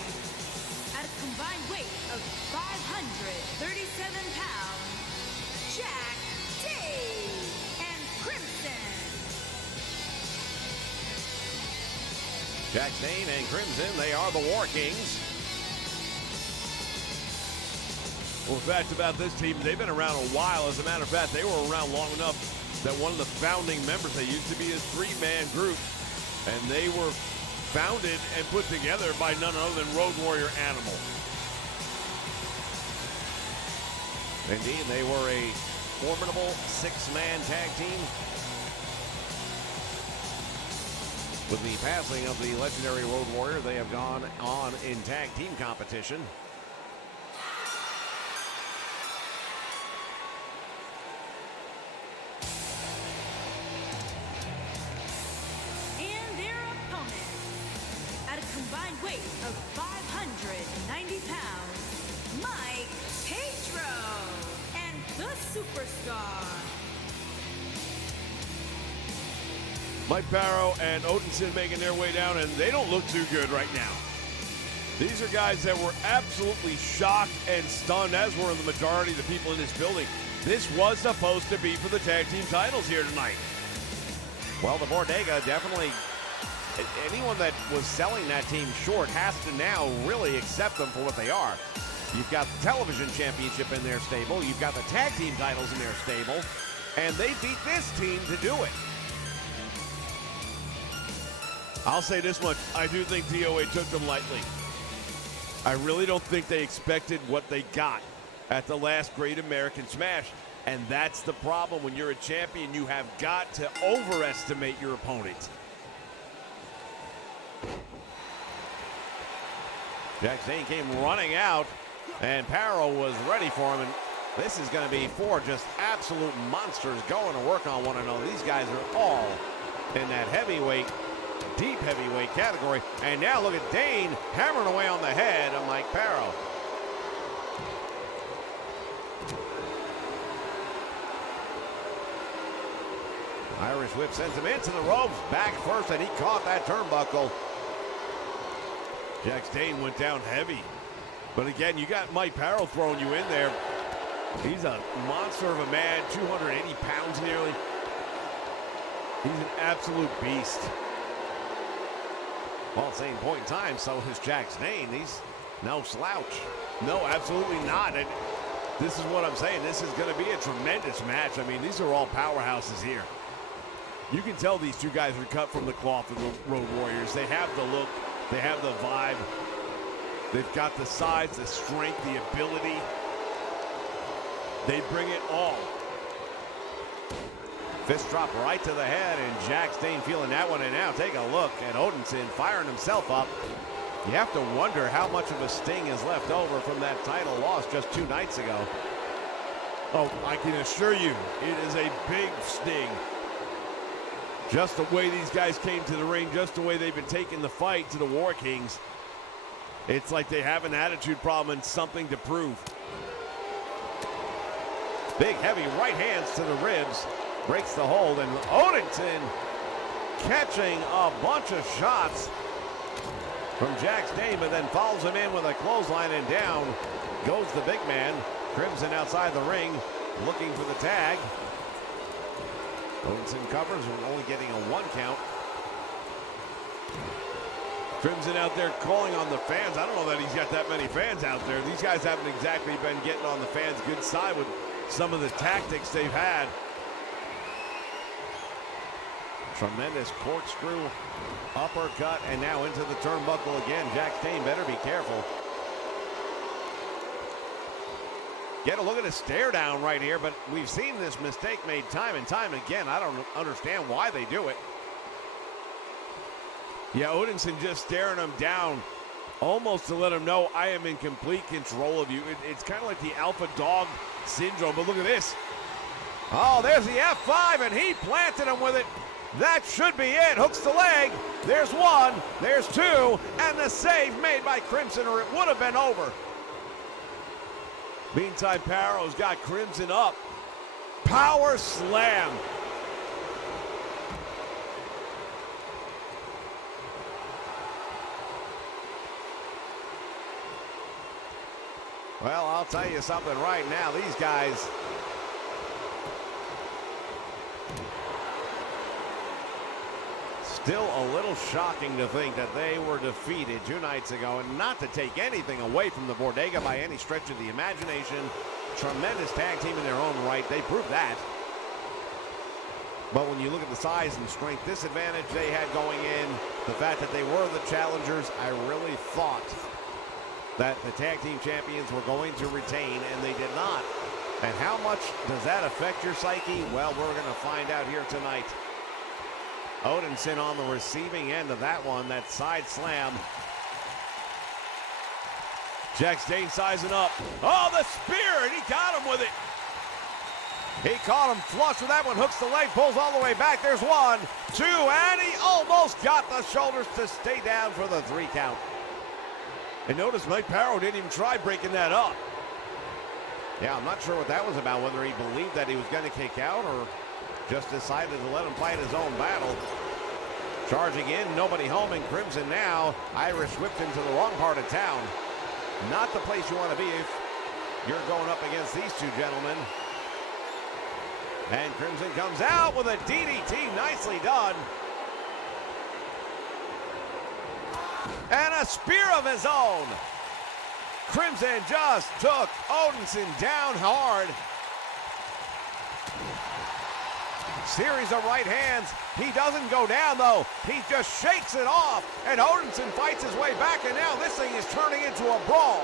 at a combined weight of 537 pounds, Jack, Dave, and Crimson. Jack Stain and Crimson, they are the War Kings. Well, the fact about this team, they've been around a while. As a matter of fact, they were around long enough that one of the founding members, they used to be a three-man group, and they were founded and put together by none other than Road Warrior Animal. Indeed, they were a formidable six-man tag team. With the passing of the legendary Road Warrior, they have gone on in tag team competition. And their opponent, at a combined weight of 590 pounds, Mike Pedro and the Superstar. Mike Barrow and Odinson making their way down, and they don't look too good right now. These are guys that were absolutely shocked and stunned, as were the majority of the people in this building. This was supposed to be for the tag team titles here tonight. Well, the Bodega definitely, anyone that was selling that team short has to now really accept them for what they are. You've got the television championship in their stable. You've got the tag team titles in their stable. And they beat this team to do it. I'll say this much. I do think DOA took them lightly. I really don't think they expected what they got at the last Great American Smash. And that's the problem. When you're a champion, you have got to overestimate your opponent. Jack Zane came running out, and Paro was ready for him. And this is going to be four just absolute monsters going to work on one another. These guys are all in that heavyweight, deep heavyweight category. And now look at Dane hammering away on the head of Mike Paro. Irish whip sends him into the ropes, back first, and he caught that turnbuckle. Jack Dane went down heavy. But again, you got Mike Paro throwing you in there. He's a monster of a man, 280 pounds nearly. He's an absolute beast. Well, at the same point in time, so is Jack Dane. He's no slouch. No, absolutely not. And this is what I'm saying. This is going to be a tremendous match. I mean, these are all powerhouses here. You can tell these two guys are cut from the cloth of the Road Warriors. They have the look. They have the vibe. They've got the size, the strength, the ability. They bring it all. Fist drop right to the head, and Jack Dane feeling that one. And now take a look at Odinson firing himself up. You have to wonder how much of a sting is left over from that title loss just 2 nights ago. Oh, I can assure you, it is a big sting. Just the way these guys came to the ring, just the way they've been taking the fight to the War Kings. It's like they have an attitude problem and something to prove. Big, heavy right hands to the ribs. Breaks the hold, and Odinson catching a bunch of shots from Jack Dane, but then follows him in with a clothesline, and down goes the big man. Crimson outside the ring, looking for the tag. Odinson covers, only getting a 1 count. Crimson out there calling on the fans. I don't know that he's got that many fans out there. These guys haven't exactly been getting on the fans' good side with some of the tactics they've had. Tremendous corkscrew uppercut, and now into the turnbuckle again. Jack Dane better be careful. Get a look at a stare down right here, but we've seen this mistake made time and time again. I don't understand why they do it. Yeah, Odinson just staring him down, almost to let him know I am in complete control of you. It's kind of like the alpha dog syndrome, but look at this. Oh, there's the F5, and he planted him with it. That should be it. Hooks the leg. There's 1, there's 2, and the save made by Crimson, or it would have been over. Meantime, Paro's got Crimson up. Power slam. Well, I'll tell you something right now. These guys, still a little shocking to think that they were defeated 2 nights ago, and not to take anything away from the Bodega by any stretch of the imagination. Tremendous tag team in their own right. They proved that. But when you look at the size and strength disadvantage they had going in, the fact that they were the challengers, I really thought that the tag team champions were going to retain, and they did not. And how much does that affect your psyche? Well, we're going to find out here tonight. Odinson on the receiving end of that one, that side slam. Jack Dane sizing up. Oh, the spear, and he got him with it. He caught him flush with that one, hooks the leg, pulls all the way back. There's 1, 2, and he almost got the shoulders to stay down for the 3 count. And notice Mike Paro didn't even try breaking that up. Yeah, I'm not sure what that was about, whether he believed that he was going to kick out or just decided to let him fight his own battle. Charging in, nobody home, and Crimson now. Irish whipped into the wrong part of town. Not the place you want to be if you're going up against these two gentlemen. And Crimson comes out with a DDT, nicely done. And a spear of his own. Crimson just took Odinson down hard. Series of right hands. He doesn't go down, though. He just shakes it off, and Odinson fights his way back, and now this thing is turning into a brawl.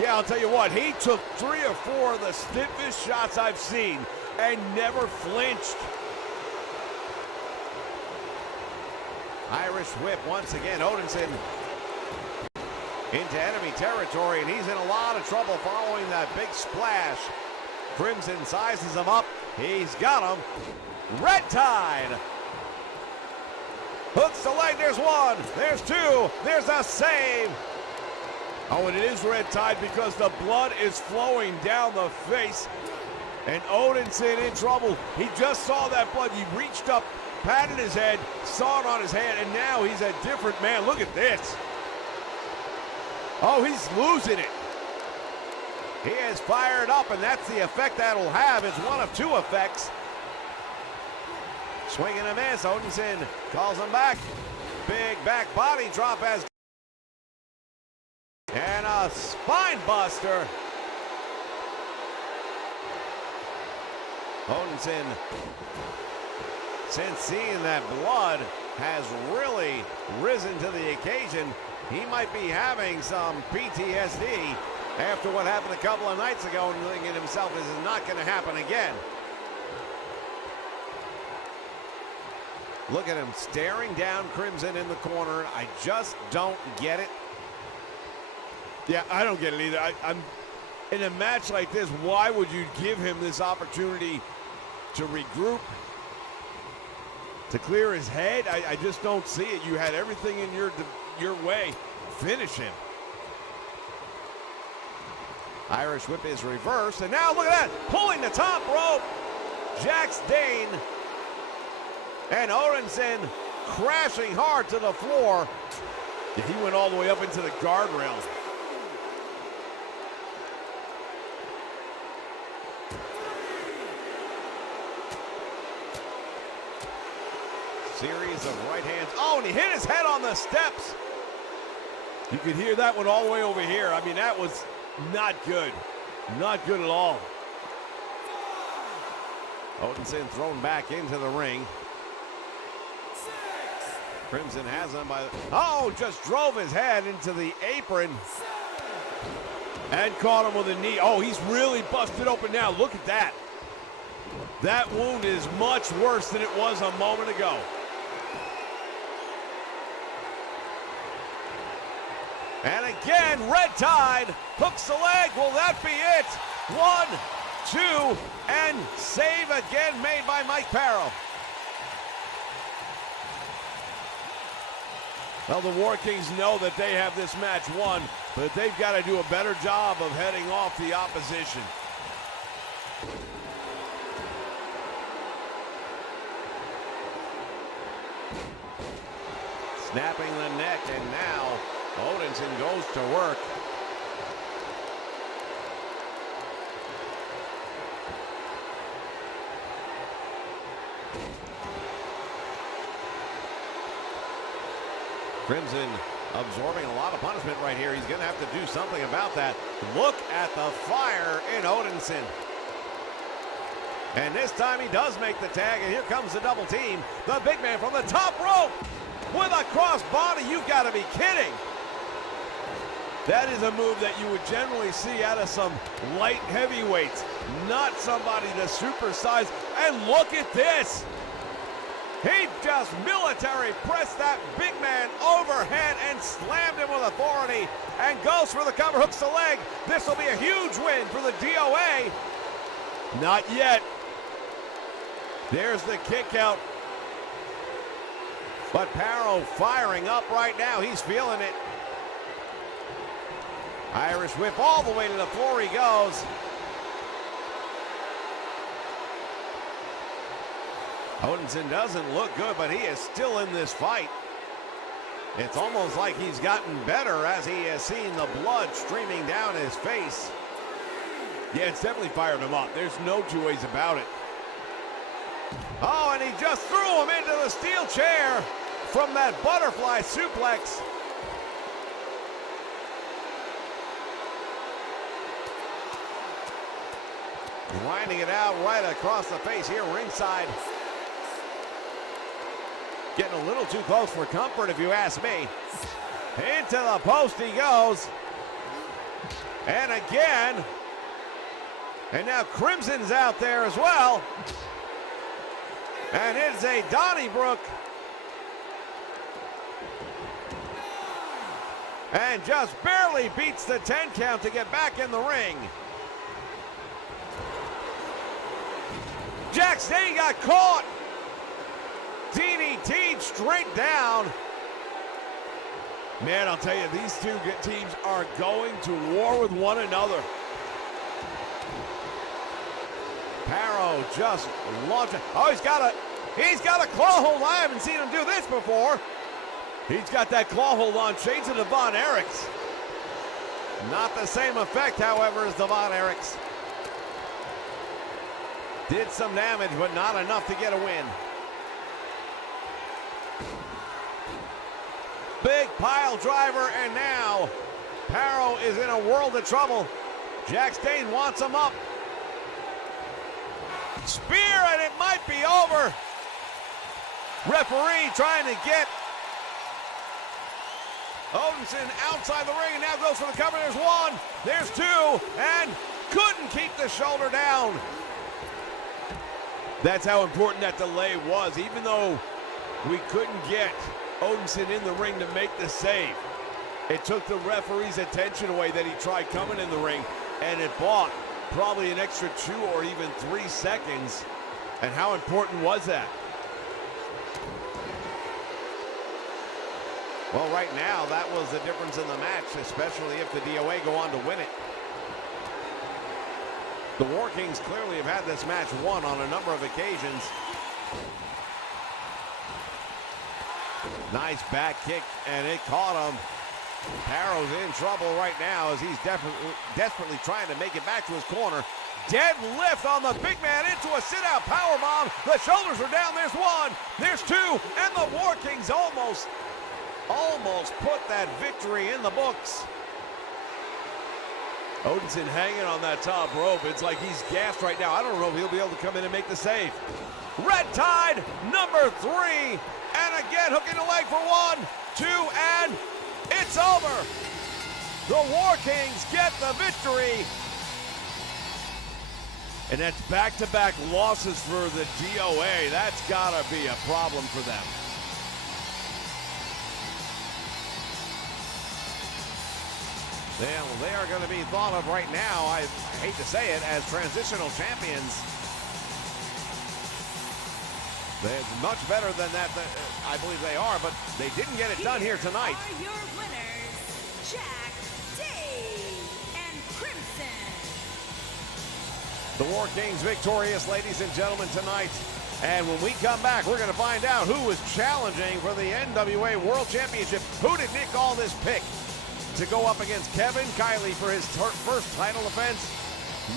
Yeah, I'll tell you what, he took 3 or 4 of the stiffest shots I've seen and never flinched. Irish whip once again. Odinson into enemy territory, and he's in a lot of trouble following that big splash. Crimson sizes him up. He's got him. Red Tide. Hooks the leg. There's 1. There's 2. There's a save. Oh, and it is Red Tide because the blood is flowing down the face. And Odinson in trouble. He just saw that blood. He reached up, patted his head, saw it on his hand, and now he's a different man. Look at this. Oh, he's losing it. He is fired up, and that's the effect that'll have. It's one of 2 effects. Swing and a miss. Odinson calls him back. Big back body drop as. And a spine buster. Odinson, since seeing that blood, has really risen to the occasion. He might be having some PTSD after what happened a couple of nights ago, and thinking to himself, this is not going to happen again. Look at him staring down Crimson in the corner. I just don't get it. Yeah, I don't get it either. I'm in a match like this, why would you give him this opportunity to regroup, to clear his head? I just don't see it. You had everything in your way. Finish him. Irish whip is reversed, and now look at that, pulling the top rope. Jax Dane and Odinson crashing hard to the floor. Yeah, he went all the way up into the guardrails. Series of right hands. Oh, and he hit his head on the steps. You could hear that one all the way over here. I mean, that was not good. Not good at all. Odinson thrown back into the ring. Crimson has him by the... Oh, just drove his head into the apron. And caught him with a knee. Oh, he's really busted open now. Look at that. That wound is much worse than it was a moment ago. And again, Red Tide hooks the leg. Will that be it? 1, 2, and save again made by Mike Parrow. Well, the War Kings know that they have this match won, but they've got to do a better job of heading off the opposition. Snapping the neck, and now Odinson goes to work. Crimson absorbing a lot of punishment right here. He's going to have to do something about that. Look at the fire in Odinson. And this time he does make the tag, and here comes the double team. The big man from the top rope with a cross body. You've got to be kidding. That is a move that you would generally see out of some light heavyweights, not somebody that's supersized. And look at this. He just military pressed that big man overhead and slammed him with authority, and goes for the cover, hooks the leg. This will be a huge win for the DOA. Not yet. There's the kick out. But Parrow firing up right now. He's feeling it. Irish whip all the way to the floor he goes. Odinson doesn't look good, but he is still in this fight. It's almost like he's gotten better as he has seen the blood streaming down his face. Yeah, it's definitely fired him up. There's no two ways about it. Oh, and he just threw him into the steel chair from that butterfly suplex. Grinding it out right across the face here ringside. Getting a little too close for comfort, if you ask me. Into the post he goes. And again. And now Crimson's out there as well. And it's a Donnybrook. And just barely beats the 10 count to get back in the ring. Jack Stane got caught. DDT'd straight down. Man, I'll tell you, these two teams are going to war with one another. Parrow just launching. Oh, he's got a claw hold. I haven't seen him do this before. He's got that claw hold on Shades of Devon Eriks. Not the same effect, however, as Devon Eriks. Did some damage, but not enough to get a win. Big pile driver, and now Parrow is in a world of trouble. Jack Stane wants him up. Spear, and it might be over. Referee trying to get Odinson outside the ring, and now goes for the cover. There's one, there's two, and couldn't keep the shoulder down. That's how important that delay was. Even though we couldn't get Odinson in the ring to make the save, it took the referee's attention away that he tried coming in the ring, and it bought probably an extra 2 or even 3 seconds. And how important was that? Well, right now, that was the difference in the match, especially if the DOA go on to win it. The War Kings clearly have had this match won on a number of occasions. Nice back kick, and it caught him. Parrow's in trouble right now as he's desperately trying to make it back to his corner. Deadlift on the big man into a sit-out powerbomb. The shoulders are down. There's one, there's two, and the War Kings almost put that victory in the books. Odinson hanging on that top rope. It's like he's gassed right now. I don't know if he'll be able to come in and make the save. Red Tide, number 3. And again, hooking the leg for 1, 2, and it's over. The War Kings get the victory. And that's back-to-back losses for the DOA. That's gotta be a problem for them. They are going to be thought of right now, I hate to say it, as transitional champions. They're much better than that, I believe they are, but they didn't get it done here tonight. Are your winners, Jack Day and Crimson. The War Kings victorious, ladies and gentlemen, tonight. And when we come back, we're going to find out who is challenging for the NWA World Championship. Who did Nick Aldis pick to go up against Kevin Kiley for his first title defense?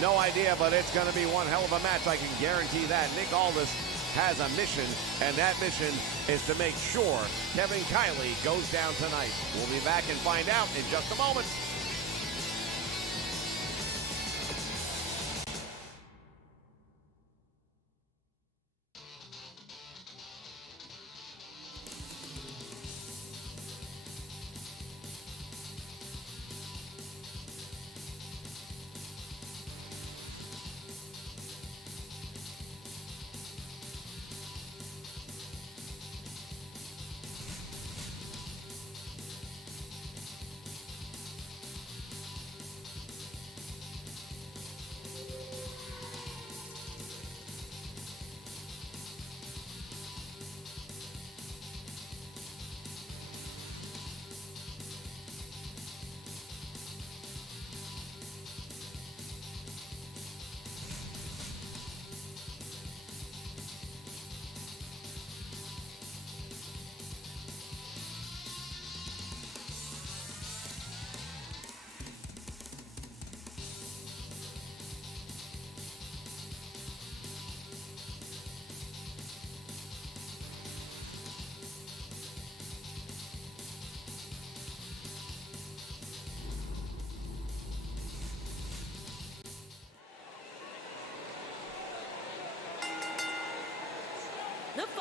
No idea, but it's going to be one hell of a match. I can guarantee that. Nick Aldis has a mission, and that mission is to make sure Kevin Kiley goes down tonight. We'll be back and find out in just a moment.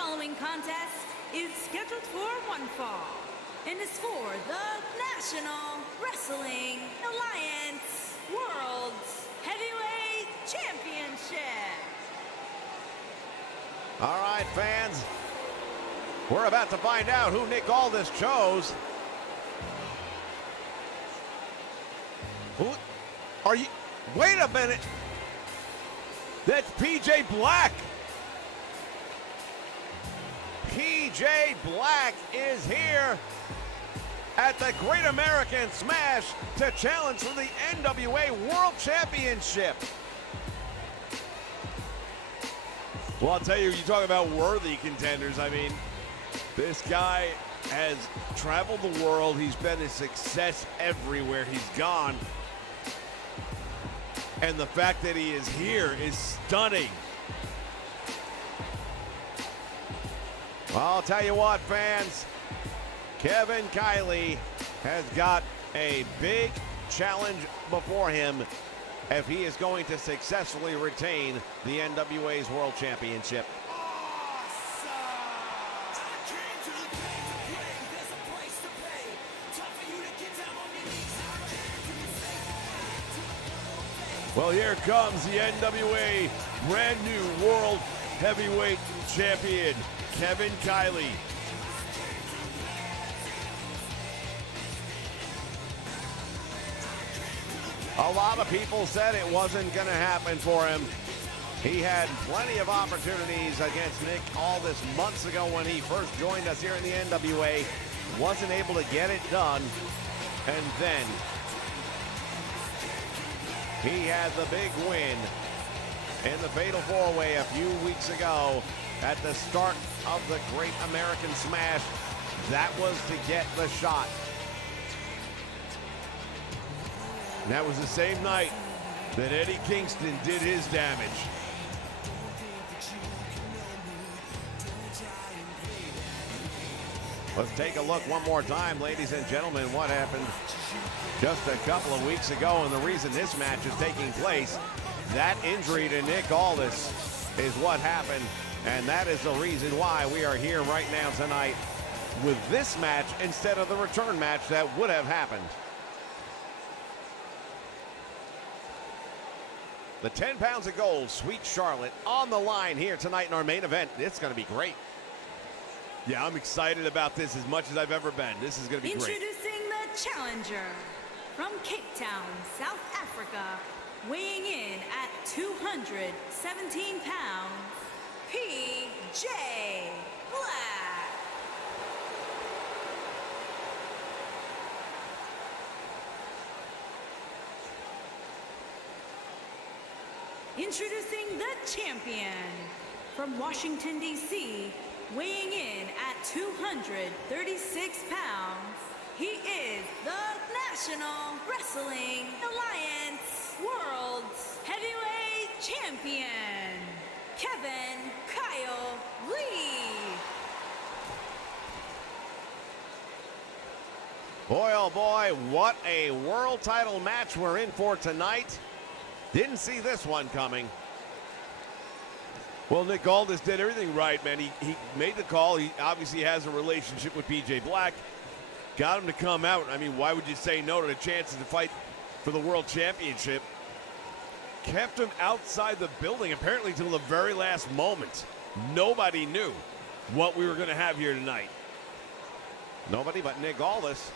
following contest is scheduled for one fall and is for the National Wrestling Alliance World Heavyweight Championship. All right, fans. We're about to find out who Nick Aldis chose. Who are you? Wait a minute. That's PJ Black. PJ Black is here at the Great American Smash to challenge for the NWA World Championship. Well, I'll tell you, you talk about worthy contenders. I mean, this guy has traveled the world. He's been a success everywhere he's gone. And the fact that he is here is stunning. Well, I'll tell you what, fans. Kevin Kiley has got a big challenge before him if he is going to successfully retain the NWA's World Championship. Well, here comes the NWA brand new World Heavyweight Champion, Kevin Kiley. A lot of people said it wasn't going to happen for him. He had plenty of opportunities against Nick Aldis months ago when he first joined us here in the NWA. Wasn't able to get it done. And then he had the big win in the Fatal 4-Way a few weeks ago at the start of the Great American Smash. That was to get the shot. And that was the same night that Eddie Kingston did his damage. Let's take a look one more time, ladies and gentlemen, what happened just a couple of weeks ago, and the reason this match is taking place, that injury to Nick Aldis is what happened, and that is the reason why we are here right now tonight with this match instead of the return match that would have happened. The 10 pounds of gold, Sweet Charlotte, on the line here tonight in our main event. It's going to be great. Yeah, I'm excited about this as much as I've ever been. This is going to be great. Introducing the challenger from Cape Town, South Africa, weighing in at 217 pounds, PJ Black. Introducing the champion from Washington, D.C., weighing in at 236 pounds, he is the National Wrestling Alliance World Heavyweight Champion, Kevin Kyle Lee. Boy, oh boy, what a world title match we're in for tonight. Didn't see this one coming. Well, Nick Aldis did everything right, man. He made the call. He obviously has a relationship with PJ Black. Got him to come out. I mean, why would you say no to the chances to fight for the World Championship? Kept him outside the building, apparently till the very last moment. Nobody knew what we were going to have here tonight. Nobody but Nick Aldis.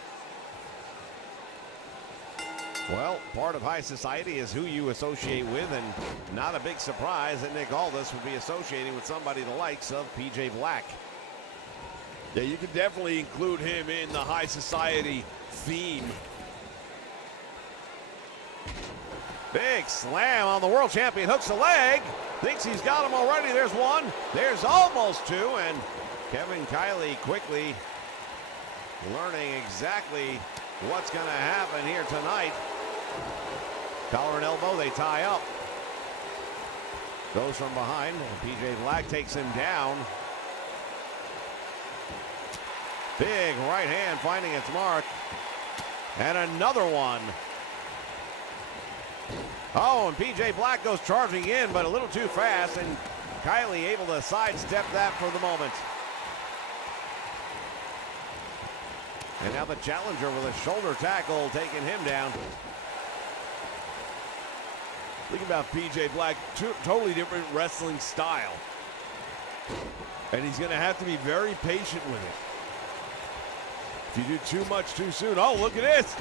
Well, part of high society is who you associate with, and not a big surprise that Nick Aldis would be associating with somebody the likes of PJ Black. Yeah, you can definitely include him in the high society theme. Big slam on the world champion, hooks a leg, thinks he's got him already. There's one, there's almost two, and Kevin Kiley quickly learning exactly what's going to happen here tonight. Collar and elbow, they tie up. Goes from behind. PJ Black takes him down. Big right hand finding its mark. And another one. Oh, and PJ Black goes charging in, but a little too fast. And Kylie able to sidestep that for the moment. And now the challenger with a shoulder tackle taking him down. Think about PJ Black, totally different wrestling style. And he's going to have to be very patient with it. If you do too much too soon, oh, look at this.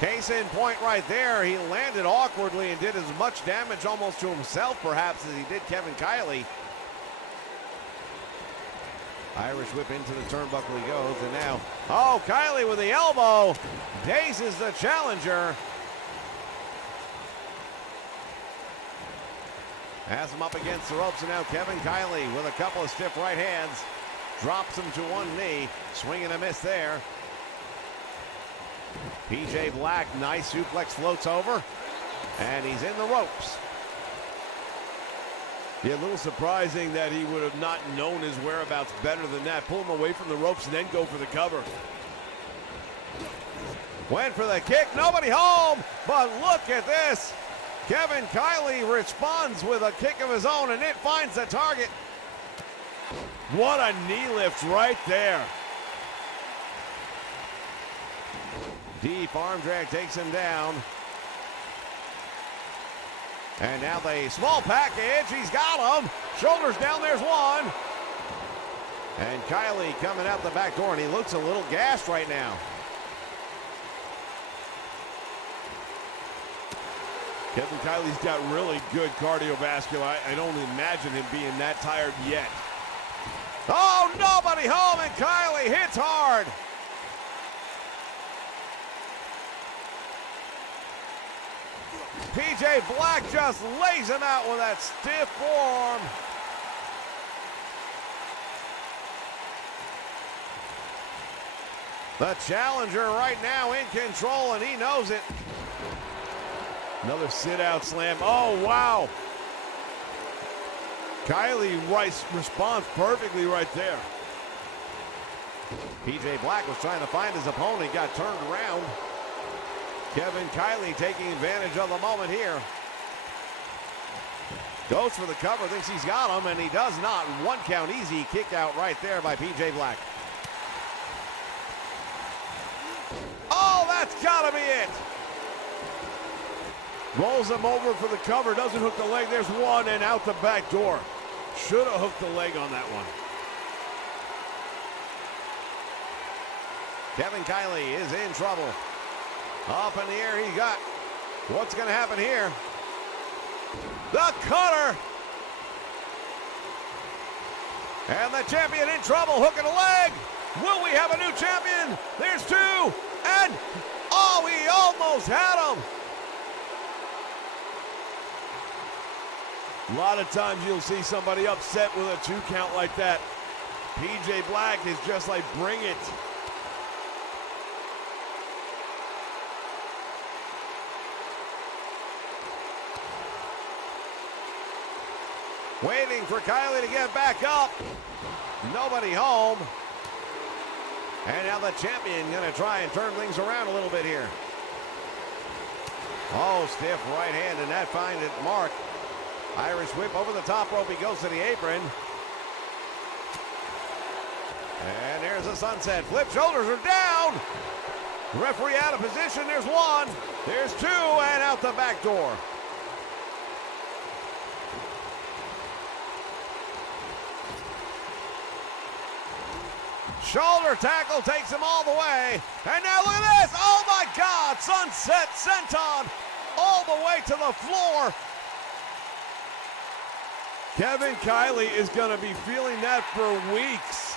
Case in point right there. He landed awkwardly and did as much damage almost to himself perhaps as he did Kevin Kiley. Irish whip into the turnbuckle he goes, and now, oh, Kiley with the elbow dazes the challenger. Has him up against the ropes, and now Kevin Kiley with a couple of stiff right hands. Drops him to one knee. Swing and a miss there. PJ Black, nice suplex, floats over. And he's in the ropes. Yeah, a little surprising that he would have not known his whereabouts better than that. Pull him away from the ropes and then go for the cover. Went for the kick, nobody home. But look at this. Kevin Kiley responds with a kick of his own, and it finds the target. What a knee lift right there. Deep arm drag takes him down. And now the small package, he's got him. Shoulders down, there's one. And Kiley coming out the back door, and he looks a little gassed right now. Kevin Kiley's got really good cardiovascular. I don't imagine him being that tired yet. Oh, nobody home, and Kiley hits hard. PJ Black just lays him out with that stiff forearm. The challenger right now in control, and he knows it. Another sit-out slam. Oh, wow. Kiley responds perfectly right there. PJ Black was trying to find his opponent, got turned around. Kevin Kiley taking advantage of the moment here. Goes for the cover, thinks he's got him, and he does not. One count easy kick out right there by PJ Black. Oh, that's gotta be it. Rolls him over for the cover, doesn't hook the leg. There's one, and out the back door. Should have hooked the leg on that one. Kevin Kiley is in trouble. Up in the air he got. What's going to happen here? The cutter. And the champion in trouble, hooking a leg. Will we have a new champion? There's two. And, oh, he almost had him. A lot of times you'll see somebody upset with a 2 count like that. PJ Black is just like, bring it. Waiting for Kiley to get back up. Nobody home. And now the champion going to try and turn things around a little bit here. Oh, stiff right hand, and that finds it. Mark. Irish whip over the top rope. He goes to the apron. And there's a sunset flip. Shoulders are down. Referee out of position. There's one. There's two. And out the back door. Shoulder tackle takes him all the way. And now look at this. Oh my God. Sunset senton all the way to the floor. Kevin Kiley is going to be feeling that for weeks.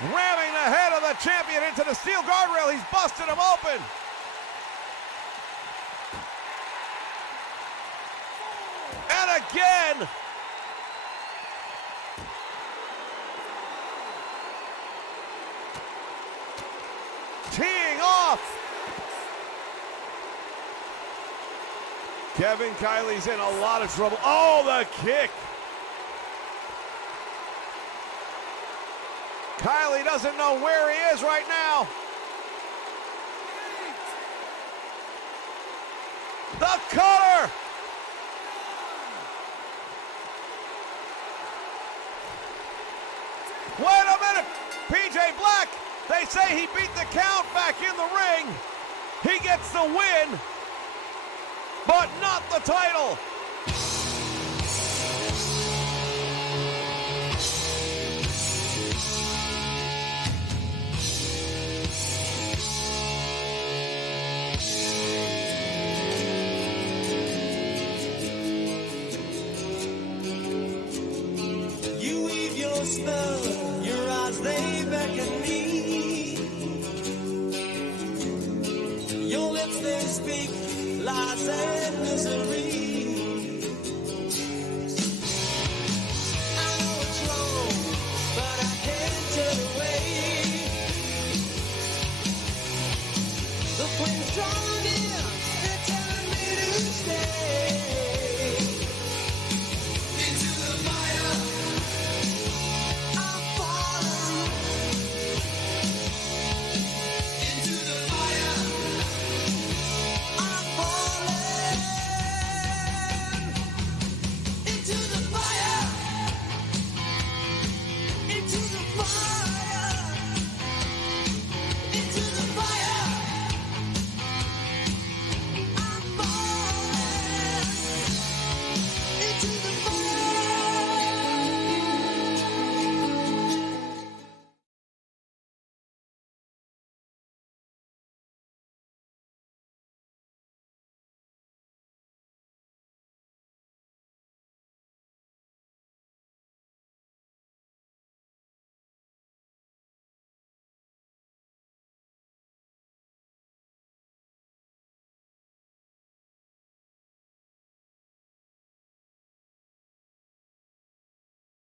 Ramming the head of the champion into the steel guardrail. He's busted him open. And again. Teeing off. Kevin Kiley's in a lot of trouble. Oh, the kick. Kiley doesn't know where he is right now. The cutter. Wait a minute. PJ Black, they say he beat the count back in the ring. He gets the win, but not the title. You weave your spell, your eyes they beckon me. Your lips they speak lies and misery.